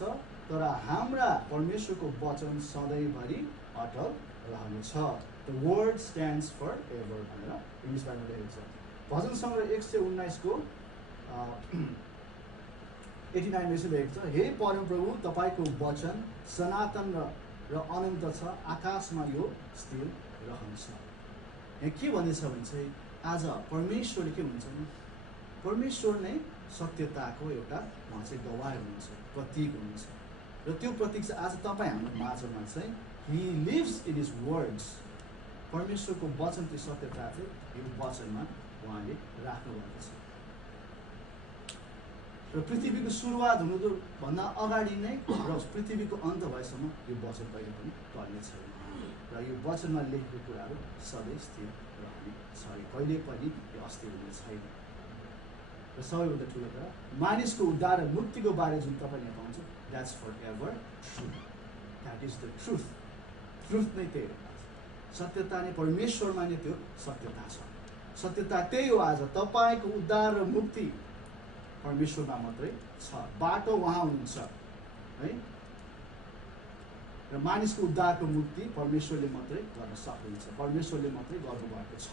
तर हाम्रा परमेश्वरको वचन सधैँभरि अटल रहनेछ। The word stands forever भनेर इङ्ग्लिसमा लेखेको छ। भजन सङ्ग्रह 119:89 लेखेको छ, हे परमप्रभु तपाईँको वचन सनातन र अनन्त छ, आकाशमा यो स्थिर रहन्छ। यहाँ के भन्दैछ भने चाहिँ आज परमेश्वरले के हुन्छ भने परमेश्वर नै सत्यताको एउटा उहाँ चाहिँ गवाह हुनुहुन्छ, प्रतीक हुनुहुन्छ। र त्यो प्रतीक चाहिँ आज तपाईँ हाम्रो माझमा चाहिँ he lives in his words। परमेश्वरको वचन त्यो सत्यता चाहिँ यो वचनमा उहाँले राख्नुभएको छ। र पृथ्वीको सुरुवात हुनु भन्दा अगाडि नै र पृथ्वीको अन्त भएसम्म यो वचन कहिले पनि टल्ने छैन। र यो वचनमा लेखेको कुराहरू सधैँ स्थिर रहने छ, कहिले पनि यो अस्थिर हुने छैन। र सबैभन्दा ठुलो कुरा मानिसको उद्धार र मुक्तिको बारे जुन तपाईँ यहाँ पाउँछ, that's forever true. That is the truth. Truth नै त्यही हो। सत्यता नै परमेश्वरमा नै त्यो सत्यता छ। सत्यता त्यही हो। आज तपाईँको उद्धार र मुक्ति परमेश्वरमा मात्रै छ। बाटो उहाँ हुनुहुन्छ है। र मानिसको उद्धारको मुक्ति परमेश्वरले मात्रै गर्न सक्नुहुन्छ, परमेश्वरले मात्रै गर्नुभएको छ।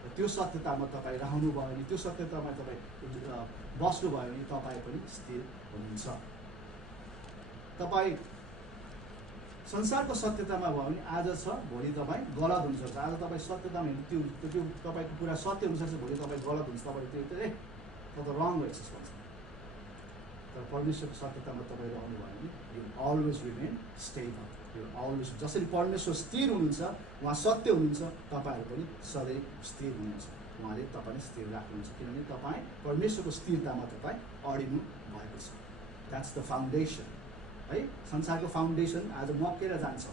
र त्यो सत्यतामा तपाईँ रहनुभयो भने, त्यो सत्यतामा तपाईँ बस्नुभयो भने तपाईँ पनि स्थिर हुनुहुन्छ। तपाईँ संसारको सत्यतामा भयो भने आज छ, भोलि तपाईँ गलत हुन सक्छ। आज तपाईँ सत्यतामा हिँड्नु, त्यो तपाईँको कुरा सत्य हुनसक्छ, भोलि तपाईँ गलत हुन्छ। तपाईँ त्यो त रङ रहेछ भन्छ। तर परमेश्वरको सत्यतामा तपाईँ रहनुभयो भने you always remain stable, you always. जसरी परमेश्वर स्थिर हुनुहुन्छ, उहाँ सत्य हुनुहुन्छ, तपाईँहरू पनि सधैँ स्थिर हुनुहुन्छ। उहाँले तपाईँलाई स्थिर राख्नुहुन्छ, किनभने तपाईँ परमेश्वरको स्थिरतामा तपाईँ अडिनु भएको छ। द्याट्स द फाउन्डेसन है। संसारको फाउन्डेसन आज मक्केर जान्छ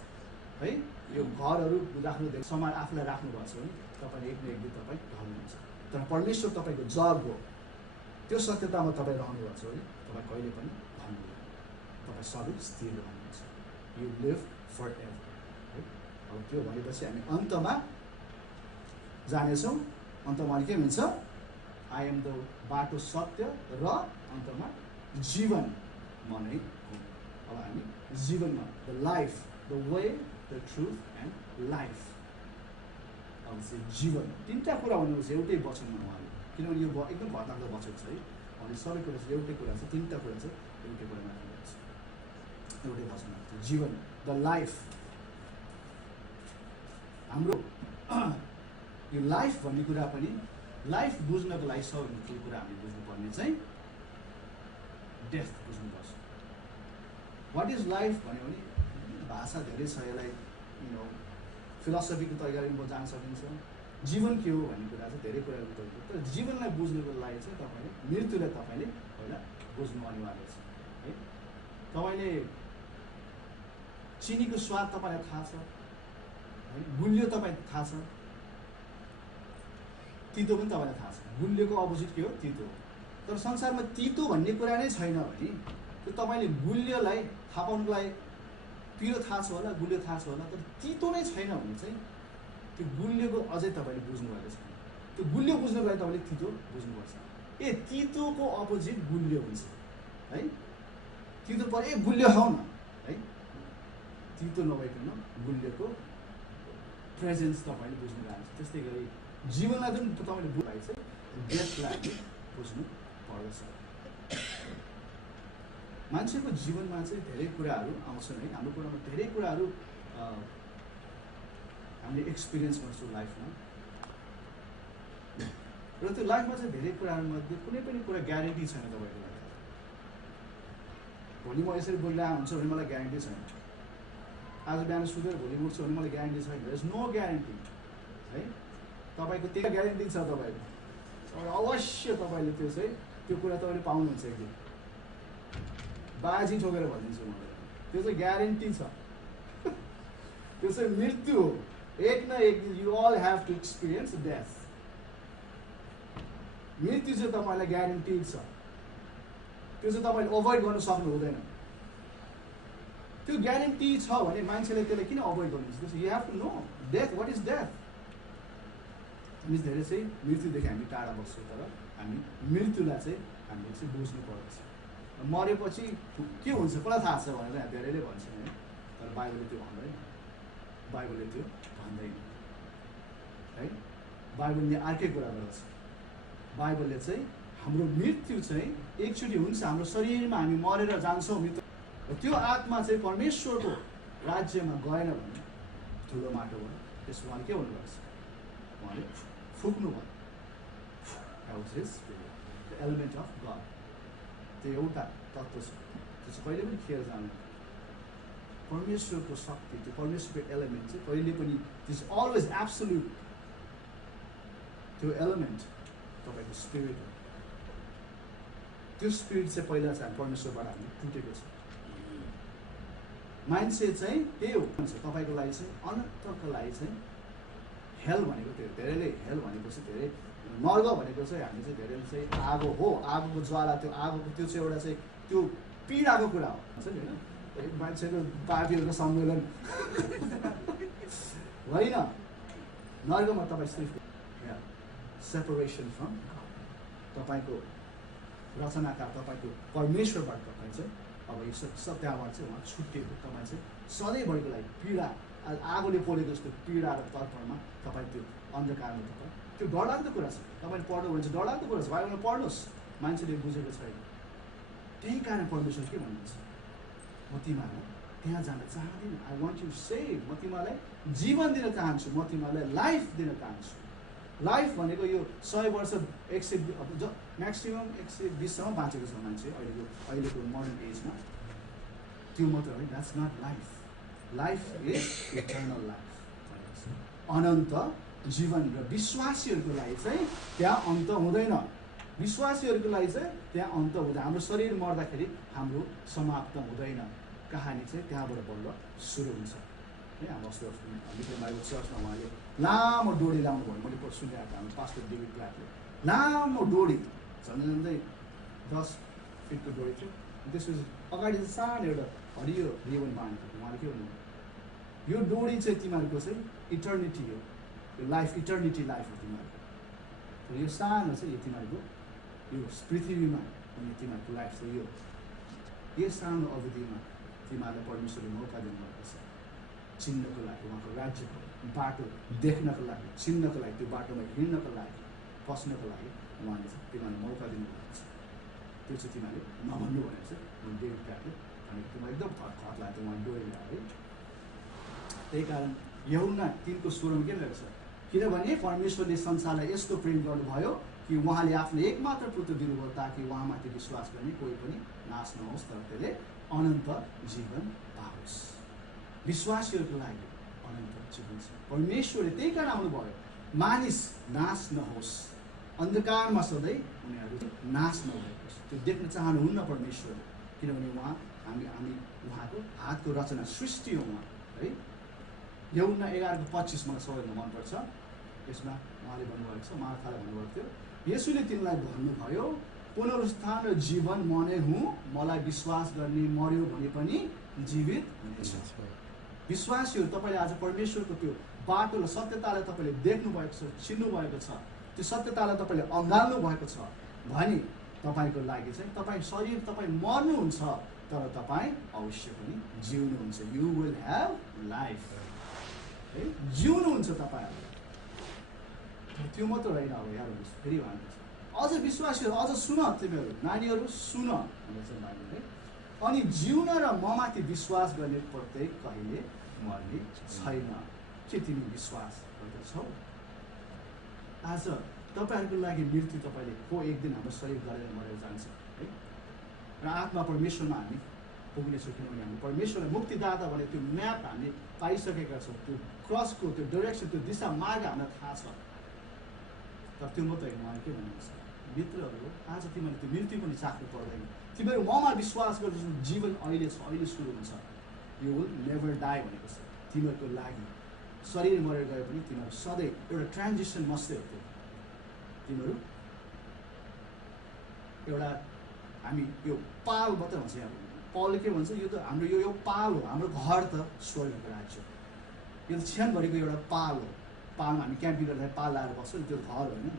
है। यो घरहरू राख्नु धेरै सामान आफूलाई राख्नुभएको छ भने तपाईँले एक न एक दिन तपाईँ ढल्नुहुन्छ। तर परमेश्वर तपाईँको जग हो, त्यो सत्यतामा तपाईँ रहनुभएको छ भने तपाईँ कहिले पनि ढल्नुहुन्न, तपाईँ सधैँ स्थिर रहनुहुन्छ। यु लिभ फर एभर है। अब त्यो भनेपछि हामी अन्तमा जानेछौँ। अन्तमा के भन्छ? आई एम द बाटो, सत्य र अन्तमा जीवन म नै हुँ। अब हामी जीवनमा the life, the way, the truth and life. अब चाहिँ जीवन तिनवटा कुरा भन्नुहुन्छ एउटै वचनमा उहाँले, किनभने यो एकदम भरलाग्दो वचन छ है। अनि सबै कुरा चाहिँ एउटै कुरा छ, तिनवटा कुरा चाहिँ एउटै कुरामा राख्नुहुन्छ, एउटै वचनमा जीवन, द लाइफ। हाम्रो यो लाइफ भन्ने कुरा पनि, लाइफ बुझ्नको लागि सबैभन्दा ठुलो कुरा हामीले बुझ्नुपर्ने चाहिँ डेथ बुझ्नुपर्छ। वाट इज लाइफ भन्यो भने भाषा धेरै छ, यसलाई फिलोसफीको तरिकाले पनि जान सकिन्छ। जीवन के हो भन्ने कुरा चाहिँ धेरै कुराको तरिका, तर जीवनलाई बुझ्नुको लागि चाहिँ तपाईँले मृत्युलाई तपाईँले पहिला बुझ्नु अनिवार्य छ है। तपाईँले चिनीको स्वाद तपाईँलाई थाहा छ है, गुलियो तपाईँलाई थाहा छ, तितो पनि तपाईँलाई थाहा छ। गुलियोको अपोजिट के हो? तितो हो। तर संसारमा तितो भन्ने कुरा नै छैन भने त्यो तपाईँले गुलियोलाई थाहा पाउनुको लागि पिरो थाहा छ होला, गुलियो थाहा छ होला, तर तितो नै छैन भने चाहिँ त्यो गुलियोको अझै तपाईँले बुझ्नुभएको छैन। त्यो गुलियो बुझ्नुको लागि तपाईँले तितो बुझ्नुपर्छ। ए तितोको अपोजिट गुलियो हुन्छ है। तितो पर ए गुलियो खाऊ न है, तितो नभइकन गुलियोको प्रेजेन्स तपाईँले बुझ्नु भएको छ। त्यस्तै गरी जीवनलाई जुन तपाईँले बुझ्नु चाहिँ डेथलाई बुझ्नु पर्दछ। मान्छेको जीवनमा चाहिँ धेरै कुराहरू आउँछन् है। हाम्रो कुरामा धेरै कुराहरू हामीले एक्सपिरियन्स गर्छौँ लाइफमा, र त्यो लाइफमा चाहिँ धेरै कुराहरूमध्ये कुनै पनि कुरा ग्यारेन्टी छैन तपाईँको लागि। भोलि म यसरी बोलिरहेको हुन्छु भने मलाई ग्यारेन्टी छैन। आज बिहान सुतेर भोलि उठ्छु भने मलाई ग्यारेन्टी छैन। देयर इज नो ग्यारेन्टी है। तपाईँको त्यही ग्यारेन्टी छ तपाईँको, अवश्य तपाईँले त्यो चाहिँ त्यो कुरा तपाईँले पाउनुहुन्छ। एक दिन बाजी ठोकेर भनिदिन्छु मलाई, त्यो चाहिँ ग्यारेन्टी छ। त्यो चाहिँ मृत्यु हो। एक न एक दिन you all have to experience death. मृत्यु चाहिँ तपाईँलाई ग्यारेन्टी छ, त्यो चाहिँ तपाईँले अभोइड गर्नु सक्नु हुँदैन। त्यो ग्यारेन्टी छ भने मान्छेले त्यसलाई किन अभोइड गर्नुहुन्छ? You have to know death, what is death. हामी धेरै चाहिँ मृत्युदेखि हामी टाढा बस्छौँ, तर हामी मृत्युलाई चाहिँ हामीले चाहिँ बुझ्नु पर्दछ। मरेपछि के हुन्छ कसलाई थाहा छ भनेर धेरैले भन्छन् है, तर बाइबलले त्यो भन्दैन। बाइबलले त्यो भन्दैन है। बाइबलले अर्कै कुरा गर्छ। बाइबलले चाहिँ हाम्रो मृत्यु चाहिँ एकचोटि हुन्छ, हाम्रो शरीरमा हामी मरेर जान्छौँ मृत्यु, र त्यो आत्मा चाहिँ परमेश्वरको राज्यमा गएन भने ठुलो माटो भयो। त्यसो उहाँले के भन्नुपर्छ? उहाँले फुक्नु भयो। द एलिमेन्ट अफ गड, त्यो एउटा तत्त्व छ, त्यो चाहिँ कहिले पनि खेर जानु। परमेश्वरको शक्ति, त्यो परमेश्वरको एलिमेन्ट चाहिँ कहिले पनि इज अलवेज एब्सोल्युट। त्यो एलिमेन्ट तपाईँको स्पिरिट हो। त्यो स्पिरिट चाहिँ पहिला चाहिँ परमेश्वरबाट हामी टुटेको छ। मान्छे चाहिँ त्यही हो भन्छ तपाईँको लागि चाहिँ अनन्तको लागि चाहिँ हेल भनेको त्यो। धेरैले हेल भनेपछि धेरै नर्ग भनेको चाहिँ हामी चाहिँ धेरैले चाहिँ आगो हो, आगोको ज्वाला, त्यो आगोको त्यो चाहिँ एउटा चाहिँ त्यो पीडाको कुरा हो भन्छ नि होइन। मान्छेको पापीहरूको सम्मेलन होइन। नर्गमा तपाईँ सिर्फ सेपरेसन फ्रम तपाईँको रचनाकार, तपाईँको परमेश्वरबाट तपाईँ चाहिँ अब यो सब त्यहाँबाट चाहिँ उहाँ छुट्टिएको, तपाईँ चाहिँ सधैँभरिको लागि पीडा, आगोले पोलेको जस्तो पीडा र तर्पणमा तपाईँ त्यो अन्धकारमा तपाईँ, त्यो डरलाग्दो कुरा छ। तपाईँले पढ्नु भने चाहिँ डरलाग्दो कुरा छ, बाइबलमा पढ्नुहोस्, मान्छेले बुझेको छैन। त्यही कारण परमेश्वर के भन्नुहुन्छ, म तिमीहरूलाई त्यहाँ जान चाहदिनँ, आई वान्ट यु सेभ, म तिमीहरूलाई जीवन दिन चाहन्छु, म तिमीहरूलाई लाइफ दिन चाहन्छु। लाइफ भनेको यो 100 वर्ष 100 म्याक्सिमम् 120सम्म बाँचेको छ मान्छे अहिलेको मोडर्न एजमा, त्यो मात्र होइन, that's not life. Life is eternal life, अनन्त जीवन। र विश्वासीहरूको लागि चाहिँ त्यहाँ अन्त हुँदैन, विश्वासीहरूको लागि चाहिँ त्यहाँ अन्त हुँदैन। हाम्रो शरीर मर्दाखेरि हाम्रो समाप्त हुँदैन, कहानी चाहिँ त्यहाँबाट बल्ल सुरु हुन्छ है। हाम्रो अस्ति बाइबल चर्चमा उहाँले लामो डोरी लाउनु भयो, मैले सुनिरहेको हाम्रो पास्टर डेभिड प्लाटले लामो डोरी झन्डै 10 फिटको डोरी थियो। त्यसपछि अगाडि चाहिँ सानो एउटा हरियो रिबन बाँधेको थियो। उहाँले के भन्नुभयो, यो डोरी चाहिँ तिमीहरूको चाहिँ इटर्निटी हो, यो लाइफ इटर्निटी लाइफ हो तिमीहरूको। यो सानो चाहिँ यो तिमीहरूको यो पृथ्वीमा अनि तिमीहरूको लाइफ चाहिँ यो सानो अवधिमा तिमीहरूलाई परमेश्वरले मौका दिनुभएको छ चिन्नको लागि, उहाँको राज्यको बाटो देख्नको लागि, चिन्नको लागि, त्यो बाटोमा हिँड्नको लागि, पस्नको लागि उहाँले चाहिँ तिमीहरूलाई मौका दिनुभएको छ। त्यो चाहिँ तिमीहरूले नभन्नु भनेर चाहिँ डेभिड प्लाटले भनेको थियो। एकदम खत लाग्थ्यो उहाँ डोरी ल्यायो है। त्यही कारण यूहन्ना 3को 16 के लेख्छ, किनभने परमेश्वरले संसारलाई यस्तो प्रेम गर्नुभयो कि उहाँले आफ्नो एकमात्र पुत्र दिनुभयो ताकि उहाँमाथि विश्वास गर्ने कोही पनि नाश नहोस् तर त्यसले अनन्त जीवन पाओस्। विश्वासीहरूको लागि अनन्त जीवन छ। परमेश्वरले त्यही कारण आउनुभयो, मानिस नाश नहोस्, अन्धकारमा सधैँ उनीहरू नाश नभएकोस्, त्यो देख्न चाहनुहुन्न परमेश्वरले, किनभने उहाँ हामी उहाँको हातको रचना, सृष्टि हो उहाँ है। यूहन्ना 11:25 मलाई सबैभन्दा मनपर्छ। यसमा उहाँले भन्नुभएको छ, मार्थालाई भन्नुभएको थियो, येशूले तिनलाई भन्नुभयो, पुनरुत्थान र जीवन म नै हुँ, मलाई विश्वास गर्ने मर्यो भने पनि जीवित हुनेछ। विश्वासीहरू, तपाईँले आज परमेश्वरको त्यो बाटो र सत्यतालाई तपाईँले देख्नु भएको छ, चिन्नु भएको छ, त्यो सत्यतालाई तपाईँले अँगाल्नु भएको छ भने तपाईँको लागि चाहिँ तपाईँ शरीर तपाईँ मर्नुहुन्छ तर तपाईँ अवश्य पनि जिउनुहुन्छ। यु विल ह्याभ लाइफ है, जिउनुहुन्छ तपाईँहरू। त्यो मात्र होइन, अब यहाँ फेरि भन्नुहुन्छ अझ विश्वासीहरू अझ सुन, तिमीहरू नानीहरू सुन भनेर चाहिँ मान्नु है। अनि जिउन र ममाथि विश्वास गर्ने प्रत्येक कहिले मर्ने छैन। के तिमी विश्वास गर्दछौ? आज तपाईँहरूको लागि मृत्यु तपाईँले एक दिन हाम्रो शरीर गरेर मरेर जान्छ है, र आत्मा परमेश्वरमा हामी पुग्नेछौँ, किनभने हामी परमेश्वरलाई मुक्तिदाता भने त्यो म्याप हामीले पाइसकेका छौँ, त्यो क्रसको त्यो डाइरेक्सन, त्यो दिशा मार्ग हामीलाई थाहा छ। तर त्यो मात्रै उहाँले के भन्नुहुन्छ, मित्रहरू आज तिमीहरूले त्यो मृत्यु पनि चाख्नु पर्दैन, तिमीहरू ममा विश्वास गर्छौ, जीवन अहिले छ, अहिले सुरु हुन्छ। यु विल नेभर डाई भनेको छ। तिमीहरूको लागि शरीर मरेर गए पनि तिमीहरू सधैँ एउटा ट्रान्जिसन मात्रै हो। त्यो तिमीहरू एउटा हामी यो पाल मात्रै भन्छ, यहाँ पालले के भन्छ, यो त हाम्रो यो पाल हो, हाम्रो घर त स्वर्गको राज्य, यो त क्षणभरिको एउटा पाल हो। पालमा हामी क्याम्पिङ गर्दाखेरि पाल लाएर बस्छौँ, त्यो घर होइन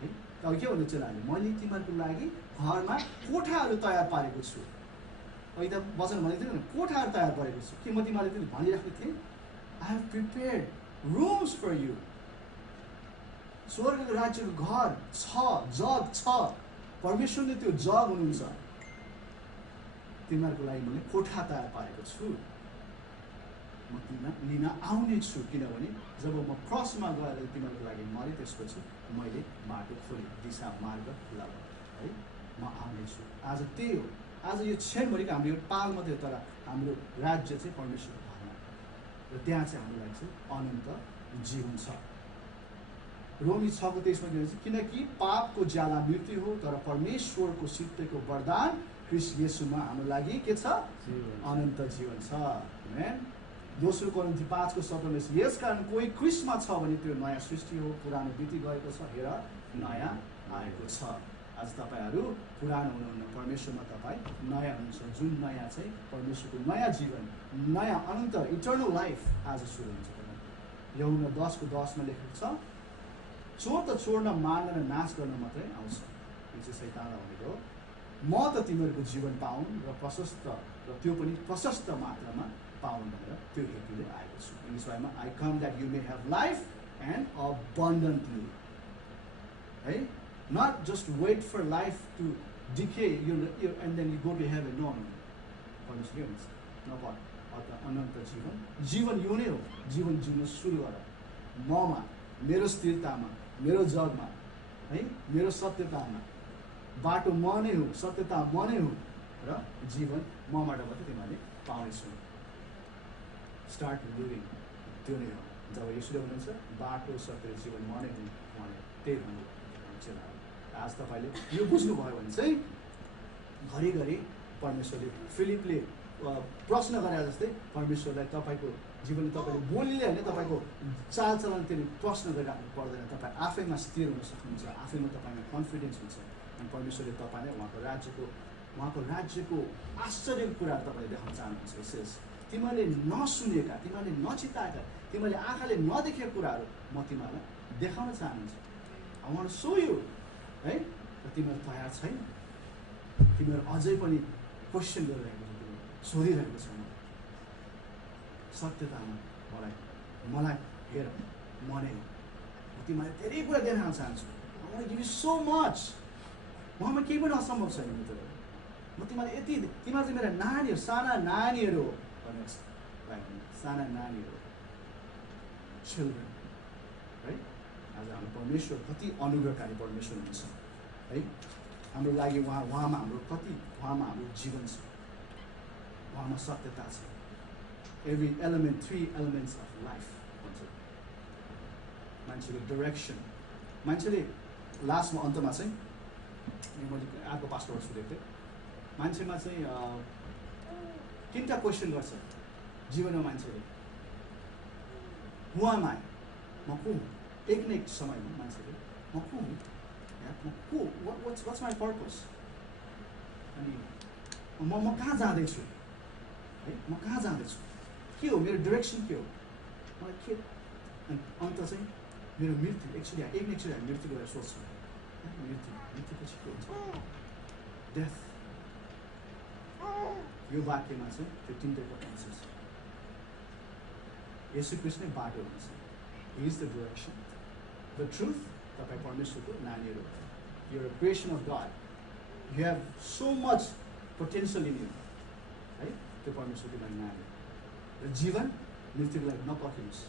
है। अब के भन्नु चेलाहरूले, मैले तिमीहरूको लागि घरमा कोठाहरू तयार पारेको छु। अहिले त वचन भनेको थिएन, कोठाहरू तयार पारेको छु। के म तिमीहरूले पनि भनिराखेको थिएँ, I have prepared rooms for you. स्वर्गको राज्यको घर छ, जग छ, परमेश्वरले त्यो जग हुनुहुन्छ। तिमीहरूको लागि मैले कोठा तयार पारेको छु, म तिमीलाई लिन आउने छु, किनभने जब म क्रसमा गएर तिमीहरूको लागि मरेँ त्यसपछि मैले बाटो खोलेँ, दिशा मार्ग लगाएँ है, म आउने छु। आज त्यही हो, आज यो क्षणभरिको हाम्रो यो पाल मात्रै हो, तर हाम्रो राज्य चाहिँ परमेश्वरको घरमा र त्यहाँ चाहिँ हाम्रो लागि चाहिँ अनन्त जीवन छ। रोमी 6:23 मा के भन्छ, किनकि पापको ज्याला मृत्यु हो तर परमेश्वरको सित्तैको वरदान ख्रीष्ट येशूमा हाम्रो लागि के छ, अनन्त जीवन छ। आमेन। दोस्रो कोरिन्थी 5:17 यस कारण कोही ख्रीष्टमा छ भने त्यो नयाँ सृष्टि हो, पुरानो बिति गएको छ, हेर नयाँ आएको छ। आज तपाईँहरू पुरानो हुनुहुन्न, परमेश्वरमा तपाईँ नयाँ हुनुहुन्छ। जुन नयाँ चाहिँ परमेश्वरको नयाँ जीवन, नयाँ अनन्त इटर्नल लाइफ आज सुरु हुन्छ। यूहन्ना 10:10 मा लेखेको छ, चोर त चोर्न, मार्न र नाश गर्न मात्रै आउँछ। यो चाहिँ शैतानलाई भनेको हो। म त तिमीहरूको जीवन पाउन् र प्रशस्त र त्यो पनि प्रशस्त मात्रामा पाउन् भनेर त्यो हेतुले आएको छु। इङ्ग्लिसमा I come that you may have life and abundantly, है, not just wait for life to decay and then you go to heaven a no परमेश्वरले हुन्छ नपर अनन्त जीवन यो नै हो। जीवन जिउन सुरु गर ममा, मेरो स्थिरतामा, मेरो जगमा, है, मेरो सत्यतामा। बाटो म नै हो, सत्यता म नै हो र जीवन मबाट मात्रै तिमीहरूले पाउनेछौ। स्टार्ट लिभिङ, त्यो नै हो। जब यसोले भन्नुहुन्छ बाटो सत्य जीवन म नै हुँ, उहाँले त्यही भन्नुहुन्छ। आज तपाईँले यो बुझ्नुभयो भने चाहिँ घरिघरि परमेश्वरले फिलिपले प्रश्न गरे जस्तै परमेश्वरलाई तपाईँको जीवनले तपाईँले बोलीले होइन तपाईँको चालचलन त्यसले प्रश्न गरिराख्नु पर्दैन। तपाईँ आफैमा स्थिर हुन सक्नुहुन्छ, आफैमा तपाईँमा कन्फिडेन्स हुन्छ अनि परमेश्वरले तपाईँलाई उहाँको राज्यको आश्चर्यको कुराहरू तपाईँले देखाउन चाहनुहुन्छ। विशेष तिमीहरूले नसुनेका, तिमीहरूले नचिताएका, तिमीहरूले आँखाले नदेखेका कुराहरू म तिमीहरूलाई देखाउन चाहनुहुन्छ। I want to show you, है, र तिमीहरू तयार छैन, तिमीहरू अझै पनि क्वेसन गरिरहेको छ, तिमीहरू सोधिरहेको छ। सत्यतामा मलाई हेर, म नै हो, म तिमीलाई धेरै कुरा देखाउन चाहन्छु। I want to give you so much, ममा केही पनि असम्भव छैन मित्रहरू। म तिमीलाई यति, तिमीहरू चाहिँ मेरा नानीहरू, साना नानीहरू हो भनेर, साना नानीहरू, चिल्ड्रेन, है। आज हाम्रो परमेश्वर कति अनुग्रहकारी परमेश्वर हुनुहुन्छ, है। हाम्रो लागि उहाँमा हाम्रो जीवन छ, उहाँमा सत्यता छ। Every element, 3 elements of life भन्छ। मान्छेको डिरेक्सन, मान्छेले लास्टमा अन्तमा चाहिँ मैले अर्को पास्टरबाट सुनेको थिएँ, मान्छेमा चाहिँ 3टा क्वेसन गर्छ जीवनमा मान्छेले। हु एम आई, म को हुँ? एक न एक समयमा मान्छेले म को हुँ, वाट्स माई पर्पस, अनि म कहाँ जाँदैछु, है, म कहाँ जाँदैछु, के हो मेरो डिरेक्सन, के हो मलाई के। अनि अन्त चाहिँ मेरो मृत्यु, एक्चुअली एक न एकचोटि हामी मृत्यु गरेर सोच्छौँ, मृत्युपछि के हुन्छ, डेथ। यो वाक्यमा चाहिँ त्यो 3टैको एन्सर छ। येशू क्रिस्ट नै बाटो हुनुहुन्छ, he is the direction, the truth. तपाईँ परमेश्वरको नानीहरू, you are a creation of God, you have so much potential in you, है। त्यो परमेश्वरको लागि नानी र जीवन, मृत्युको लागि नपर्खिनुहोस्,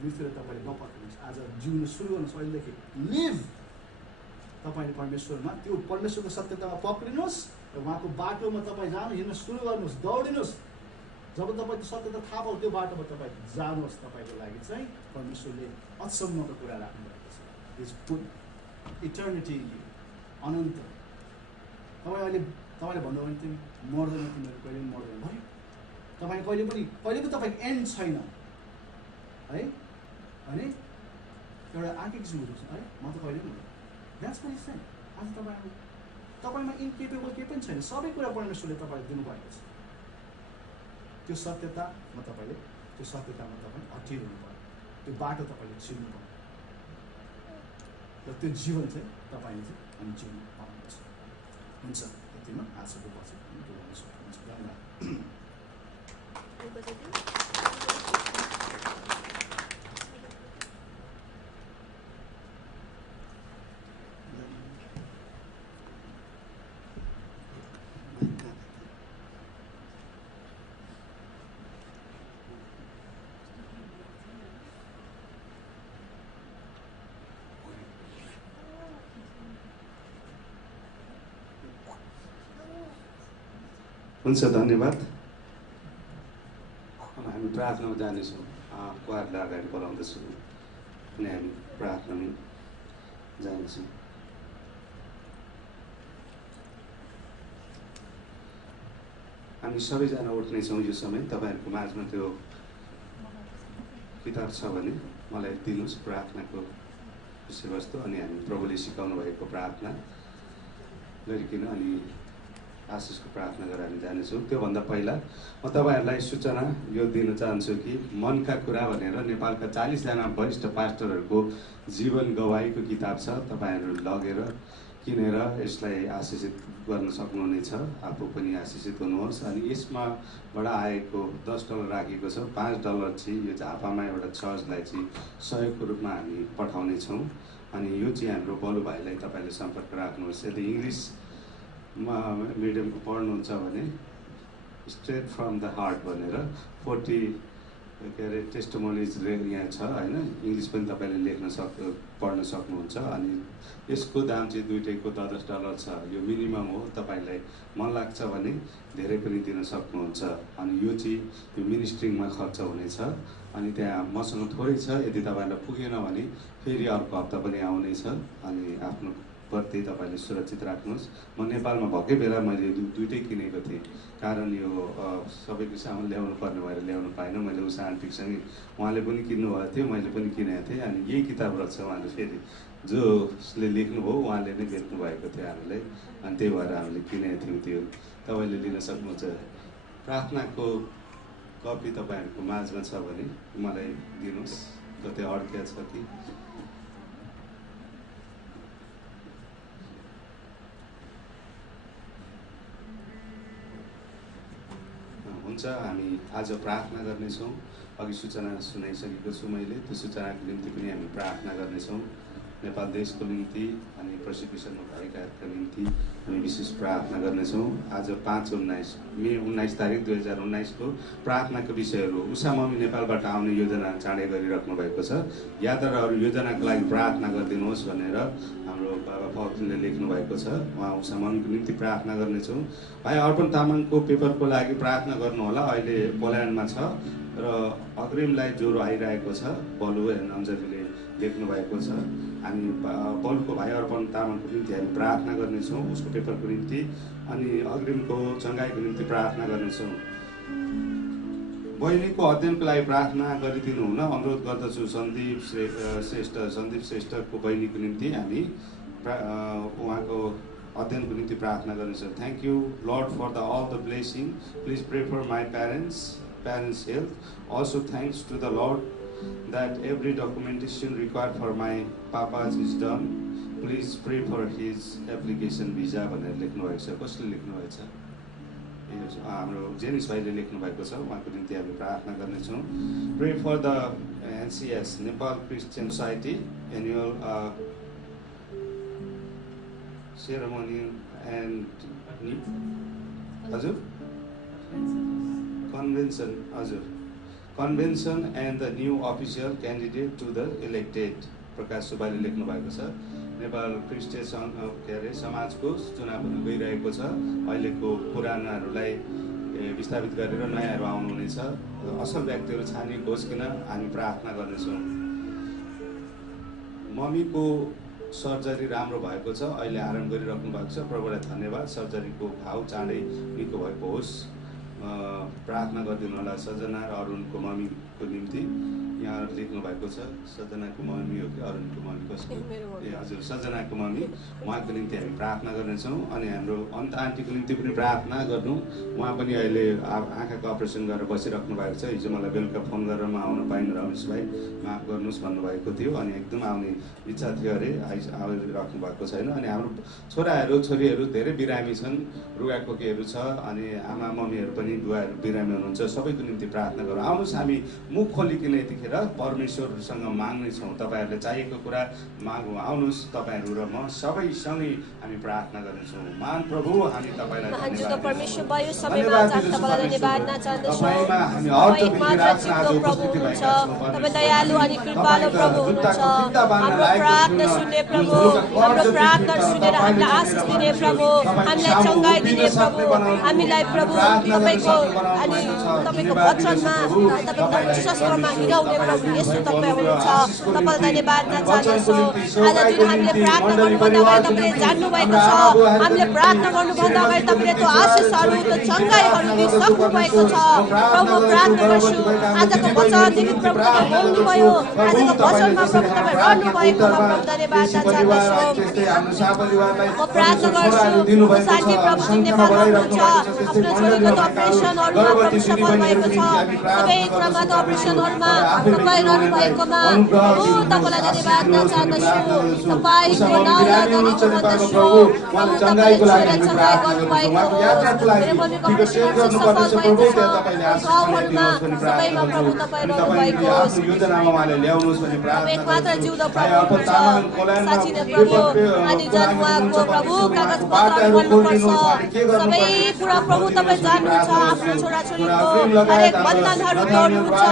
मृत्युलाई तपाईँले नपर्खिनुहोस्। आज जिउन सुरु गर्नुहोस् अहिलेदेखि, लिभ। तपाईँले परमेश्वरमा, त्यो परमेश्वरको सत्यतामा पक्रिनुहोस् र उहाँको बाटोमा तपाईँ जानु, हिँड्न सुरु गर्नुहोस्, दौडिनुहोस्। जब तपाईँ सत्यता थाहा पाउ त्यो बाटोमा तपाईँ जानुहोस्, तपाईँको लागि चाहिँ परमेश्वरले अचम्मको कुरा राख्नुभएको छ। Is put eternity in you, अनन्त। तपाईँले भन्नुभयो भने तिमी मर्दैन, तिमीहरू कहिले पनि मर्दैन भयो, तपाईँ कहिले पनि तपाईँको एन्ड छैन, है। अनि एउटा अर्कै किसिमको हुन्छ, है, म त कहिले पनि द्याट्स वाट इज सेड। आज तपाईँमा इन्केपेबल केही पनि छैन, सबै कुरा परमेश्वरले तपाईँलाई दिनुभएको छ। त्यो सत्यतामा तपाईँ अटिरहनु पर्यो, त्यो बाटो तपाईँले चिन्नु पर्यो र त्यो जीवन चाहिँ तपाईँले चाहिँ अनि जिउन पाउनुहुन्छ। हुन्छ, यतिमा आजको पछि हामी बोलाउन सक्नुहुन्छ। धन्यवाद। हुन्छ, धन्यवाद। अब हामी प्रार्थनामा जानेछौँ। क्वारलाई अगाडि बोलाउँदैछौँ अनि हामी प्रार्थनामा जानेछौँ। हामी सबैजना उठ्नेछौँ यो समय। तपाईँहरूको माझमा त्यो किताब छ भने मलाई दिनुहोस्, प्रार्थनाको विषयवस्तु, अनि हामी प्रभुले सिकाउनु भएको प्रार्थना गरिकन अनि आशिषको प्रार्थना गरेर हामी जानेछौँ। त्योभन्दा पहिला म तपाईँहरूलाई सूचना यो दिन चाहन्छु कि मनका कुरा भनेर नेपालका 40 जना वरिष्ठ पास्टरहरूको जीवन गवाहीको किताब छ। तपाईँहरू लगेर किनेर यसलाई आशिषित गर्न सक्नुहुनेछ। आफू पनि आशिषित हुनुहोस्। अनि यसमाबाट आएको $10 राखेको छ। $5 चाहिँ यो झापामा एउटा चर्चलाई चाहिँ सहयोगको रूपमा हामी पठाउनेछौँ। अनि यो चाहिँ हाम्रो बलु भाइलाई तपाईँले सम्पर्क राख्नुहोस्। यदि इङ्ग्लिसमा मिडियमको पढ्नुहुन्छ भने स्ट्रेट फ्रम द हार्ट भनेर 40 के अरे टेस्टमोनिज यहाँ छ होइन। इङ्ग्लिस पनि तपाईँले पढ्न सक्नुहुन्छ। अनि यसको दाम चाहिँ दुइटैको $10 छ। यो मिनिमम हो। तपाईँलाई मन लाग्छ भने धेरै पनि दिन सक्नुहुन्छ। अनि यो चाहिँ यो मिनिस्ट्रिङमा खर्च हुनेछ। अनि त्यहाँ मसँग थोरै छ। यदि तपाईँलाई पुगेन भने फेरि अर्को हप्ता पनि आउनेछ। अनि आफ्नो प्रति तपाईँले सुरक्षित राख्नुहोस्। म नेपालमा भएकै बेला मैले दुइटै किनेको थिएँ। कारण यो सबैको सामान ल्याउनु पर्ने भएर ल्याउनु पाइनँ। मैले उषा आन्टीसँगै उहाँले पनि किन्नुभएको थियो, मैले पनि किनेको थिएँ। अनि यही किताब रहेछ उहाँले फेरि जसले लेख्नुभयो उहाँले नै बेच्नु भएको थियो हामीलाई। अनि त्यही भएर हामीले किनेको थियौँ। त्यो तपाईँले लिन सक्नुहुन्छ। प्रार्थनाको कपी तपाईँहरूको माझमा छ भने मलाई दिनुहोस्। कतै अड्किया छ कि? हुन्छ। हामी आज प्रार्थना गर्नेछौँ। अघि सूचना सुनाइसकेको छु मैले। त्यो सूचनाको निम्ति पनि हामी प्रार्थना गर्नेछौँ। नेपाल देशको निम्ति अनि प्रोसिक्युसनमा भएकाहरूका निम्ति हामी विशेष प्रार्थना गर्नेछौँ। आज मे 19 तारिक 2019 को प्रार्थनाको विषयहरू उषा मम्मी नेपालबाट आउने योजना चाँडै गरिराख्नु भएको छ। यात्राहरू योजनाको लागि प्रार्थना गरिदिनुहोस् भनेर हाम्रो बाबा फौजले लेख्नु भएको छ। उहाँ उषा मम्मीको निम्ति प्रार्थना गर्नेछौँ। भाइ अर्पण तामाङको पेपरको लागि प्रार्थना गर्नुहोला। अहिले पोल्यान्डमा छ र अग्रिमलाई ज्वरो आइरहेको छ। बलु अन्जलीले लेख्नु भएको छ। हामी बलुको भाइ अर्पण तामाङको निम्ति हामी प्रार्थना गर्नेछौँ, उसको पेपरको निम्ति। अनि अग्रिमको चङ्गाइको निम्ति प्रार्थना गर्नेछौँ। बहिनीको अध्ययनको लागि प्रार्थना गरिदिनु हुन अनुरोध गर्दछु। सन्दीप श्रेष्ठको बहिनीको निम्ति हामी उहाँको अध्ययनको निम्ति प्रार्थना गर्नेछौँ। Thank you Lord for all the blessing. Please pray for my parents' health. Also thanks to the Lord that every documentation required for my papa's is done. Please pray for his application visa भनेर लेख्नु भएको छ। कसले लेख्नु भएको छ? हाम्रो Janice भाइले लेख्नु भएको छ। उहाँको निम्ति हामी प्रार्थना गर्नेछौँ। Pray for the NCS Nepal Christian Society annual ceremony and हजुर convention and the new official candidate to the elected प्रकाश सुब्बाले लेख्नु भएको छ। नेपाल क्रिस्चियन के अरे समाजको चुनाव हुन गइरहेको छ। अहिलेको पुरानाहरूलाई विस्थापित गरेर नयाँहरू आउनुहुनेछ। असल व्यक्तिहरू छानिएको किन हामी प्रार्थना गर्नेछौँ। मम्मीको सर्जरी राम्रो भएको छ। अहिले आराम गरिराख्नु भएको छ। प्रभुलाई धन्यवाद। सर्जरीको घाउ चाँडै निको भएको होस्। प्रार्थना गरिदिनु होला सजना र अरुणको मम्मीको निम्ति। यहाँ लेख्नु भएको छ सजनाको मम्मी हो कि अरुणको मम्मी कसको? ए हजुर, सजनाको मम्मी। उहाँको निम्ति हामी प्रार्थना गर्नेछौँ। अनि हाम्रो अन्त आन्टीको निम्ति पनि प्रार्थना गर्नु। उहाँ पनि अहिले आँखाको अपरेसन गरेर बसिराख्नु भएको छ। हिजो मलाई बेलुका फोन गरेर म आउन पाइनँ, रमेश भाइ माफ गर्नुहोस् भन्नुभएको थियो। अनि एकदम आउने इच्छा थियो अरे, आइराख्नु भएको छैन। अनि हाम्रो छोराहरू छोरीहरू धेरै बिरामी छन्, रुगाखोकीहरू छ। अनि आमा मम्मीहरू पनि बुवाहरू बिरामी हुनुहुन्छ। सबैको निम्ति प्रार्थना गरौँ। आउनुहोस् हामी मुख खोलिकन यतिखेर परमेश्वरसँग माग्नेछौँ। तपाईँहरूले चाहिएको कुरा मागौँ। आउनुहोस् तपाईँहरू र म सबैसँगै हामी प्रार्थना गर्नेछौँ। महान प्रभु, हामी तपाईँलाई धन्यवाद परमेश्वर भयो सबैमा तपाईँलाई धन्यवाद चाहन्छौँ। प्रभु हुनुहुन्छ, तपाईँ दयालु अनि कृपालु प्रभु हुनुहुन्छ। हाम्रो प्रार्थना सुन्ने प्रभु, हाम्रो प्रार्थना सुनेर हामीलाई आशिष दिने प्रभु, हामीलाई चङ्गाइ दिने प्रभु, हामीलाई प्रभु तपाईँको अनि तपाईँको वचनमा तपाईँको शस्त्रमा हिँडाउने प्रभु यसो तपाईँ हुनुहुन्छ। तपाईँलाई धन्यवाद चाहन्छौँ। आज जुन हामीले प्रार्थना गर्नुभन्दा अगाडि तपाईँले जान्नुभएको छ। हामीले प्रार्थना गर्नुभन्दा अगाडि तपाईँले त्यो आशिषहरू त्यो चङ्गाइहरू दिइसक्नु भएको छ। प्रभु प्रार्थना गर्छु आजको वचनदेखि प्रभु तपाईँ बोल्नुभयो। आजको वचनमा प्रभु तपाईँ रहनु भएको प्रभु धन्यवाद चाहन्छौँ। म प्रार्थना गर्छु शान्ति प्रभु जुन नेपालमा हुनुहुन्छ, आफ्नो छोरीको त अपरेसनहरूमा प्रभु सफल भएको छ। सबै कुरामा त मिसनहरूमा तपाईँ रहनु भएकोमा तपाईँलाई धन्यवाद दिन चाहन्छु तपाईँको नाउँलाई धन्यवाद गर्दछु प्रभु तपाईँले छोरा चङ्गाई गर्नुभएको गाउँहरूमा सबैमा प्रभु तपाईँ रहनु भएको एक मात्र जिउँदो प्रभु हुनुहुन्छ साँच्ची नै प्रभु अनि जन्मको प्रभु कागज पत्रहरू भन्नुपर्छ सबै कुरा प्रभु तपाईँ जान्नुहुन्छ आफ्नो छोराछोरीको हरेक बन्धनहरू तोड्नुहुन्छ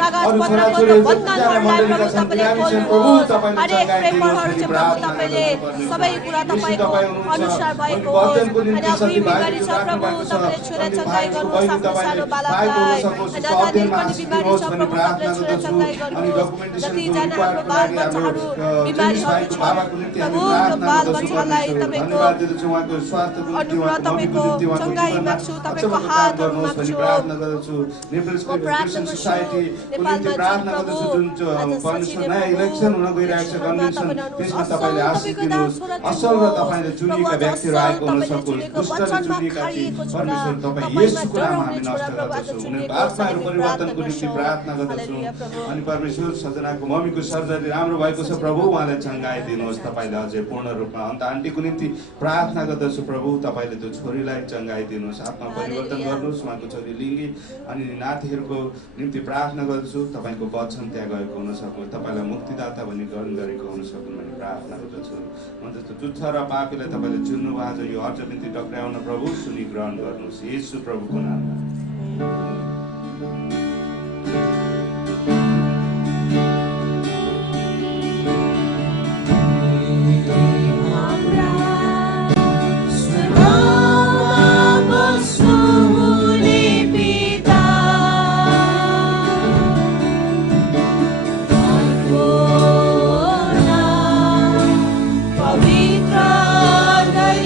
कागज पत्रको त्यो बन्धनहरूलाई प्रभु तपाईँले खोल्नुहोस् हरेक पेपरहरू चाहिँ प्रभु तपाईँले सबै कुरा तपाईँको अनुसार भएको होस् अनि अघि बिमारी छ प्रभु तपाईँले छोरा चङ्गाई गर्नुहोस् आफ्नो सानो बालकलाई नानीहरू पनि बिमारी छ प्रभु तपाईँले छोरा चङ्गाई गर्नुहोस् जतिजना हाम्रो बाल बच्चाहरू बिमारीहरू छ प्रभु त्यो बाल बच्चालाई तपाईँको अनुग्रह तपाईँको चङ्गाई माग्छु तपाईँको हातहरू माग्छु प्रार्थना गर्छु नेपालमा इलेक्सन हुन गइरहेको छ कन्भेन्सन त्यसमा तपाईँले आशिष दिनुहोस् असल र तपाईँले चुनिएका व्यक्तिहरू आएको हुन सकोस् दुष्टले चुनिएका थिए परमेश्वर तपाईँ यस कुरामा हामी नष्ट गर्दछौँ उनीहरूको आत्माहरू परिवर्तनको निम्ति प्रार्थना गर्दछौँ अनि परमेश्वर सजनाको मम्मीको सर्जरी राम्रो भएको छ प्रभु उहाँलाई चङ्गाई दिनुहोस् तपाईँले अझै पूर्ण रूपमा अन्त आन्टीको निम्ति प्रार्थना गर्दछु प्रभु तपाईँले त्यो छोरीलाई चङ्गाई दिनुहोस् आत्मा परिवर्तन गर्नुहोस् उहाँको छोरी लिङ्गी अनि नातिहरूको निम्ति प्रार्थना गर्दछु तपाईँको वचन त्यहाँ गएको हुन सकोस् तपाईँलाई मुक्तिदाता भनी ग्रहण गरेको हुन सकुन् भनी प्रार्थना गर्दछु म त्यस्तो तुच्छ र पापीलाई तपाईँले चुन्नु आज यो अर्ज बिन्ती टक्राउन प्रभु सुनि ग्रहण गर्नुहोस् येशू प्रभुको नाममा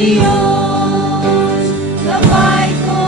Dios, Tapai ko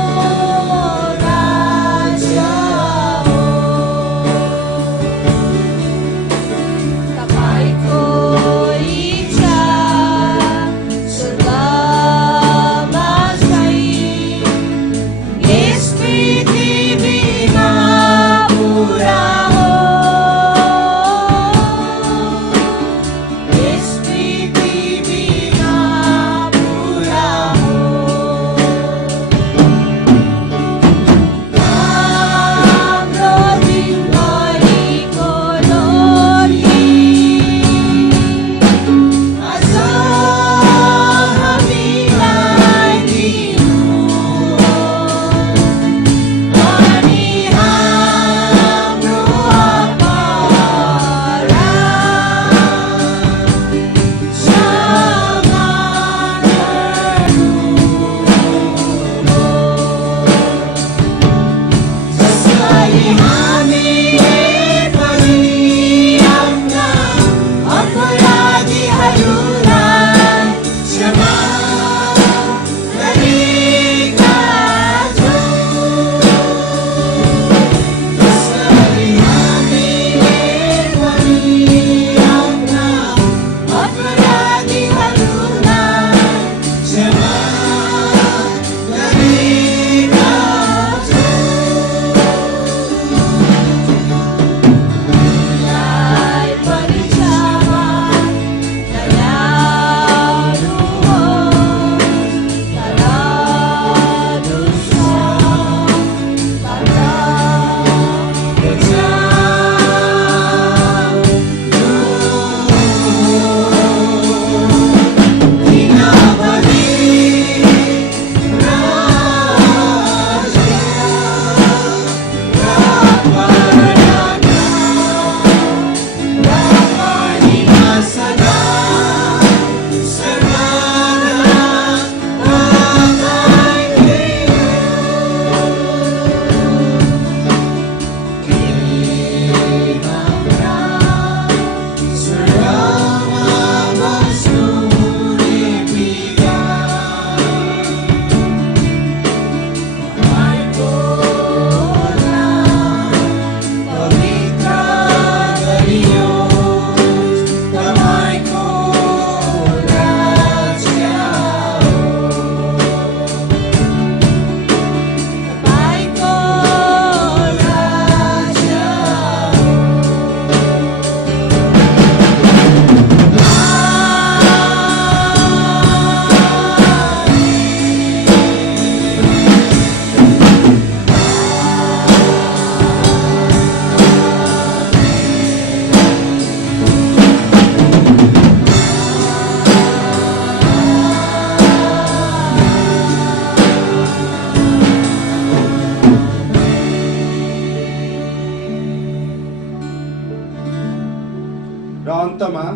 अन्तमा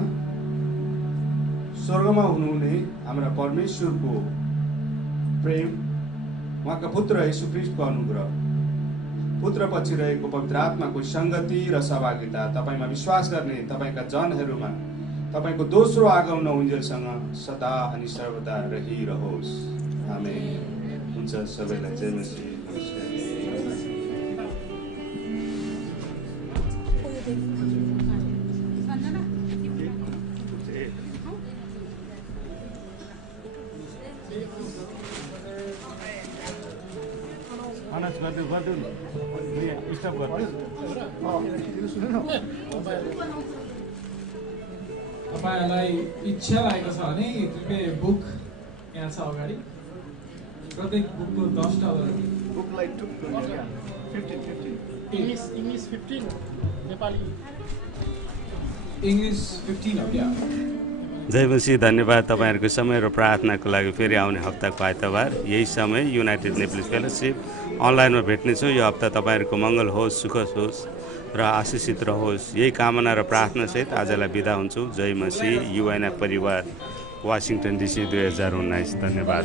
स्वर्गमा हुनुहुने हाम्रा परमेश्वरको प्रेम, उहाँका पुत्र येशू ख्रीष्टको अनुग्रह, पुत्र पछि रहेको पवित्र आत्माको सङ्गति र सहभागिता तपाईँमा विश्वास गर्ने तपाईँका जनहरूमा तपाईँको दोस्रो आगमन उन्जेलसँग सदा अनि सर्वदा रहिरहोस्। आमेन। हुन्छ, सबैलाई जय मसीह। तपाईहरुलाई इच्छा लागेको छ भने कृपया बुक यहाँ छ अगाडि, प्रत्येक बुकको $10 बुकलाई टुक 15 English 15, Nepali English 15 हो क्या? जय मसीह। धन्यवाद तपाईहरुको समय र प्रार्थनाको लागि। फेरि आउने हप्ताको आइतबार यही समय युनाइटेड नेप्लिज फेलोशिप अनलाइनमा भेट्नेछु। यो हप्ता तपाईहरुको मङ्गल होस्, सुख होस् र आशिषित रहोस्, यही कामना र प्रार्थना सहित आजलाई बिदा हुन्छु। जय मसीह। UNF परिवार, वाशिङटन DC 2019। धन्यवाद।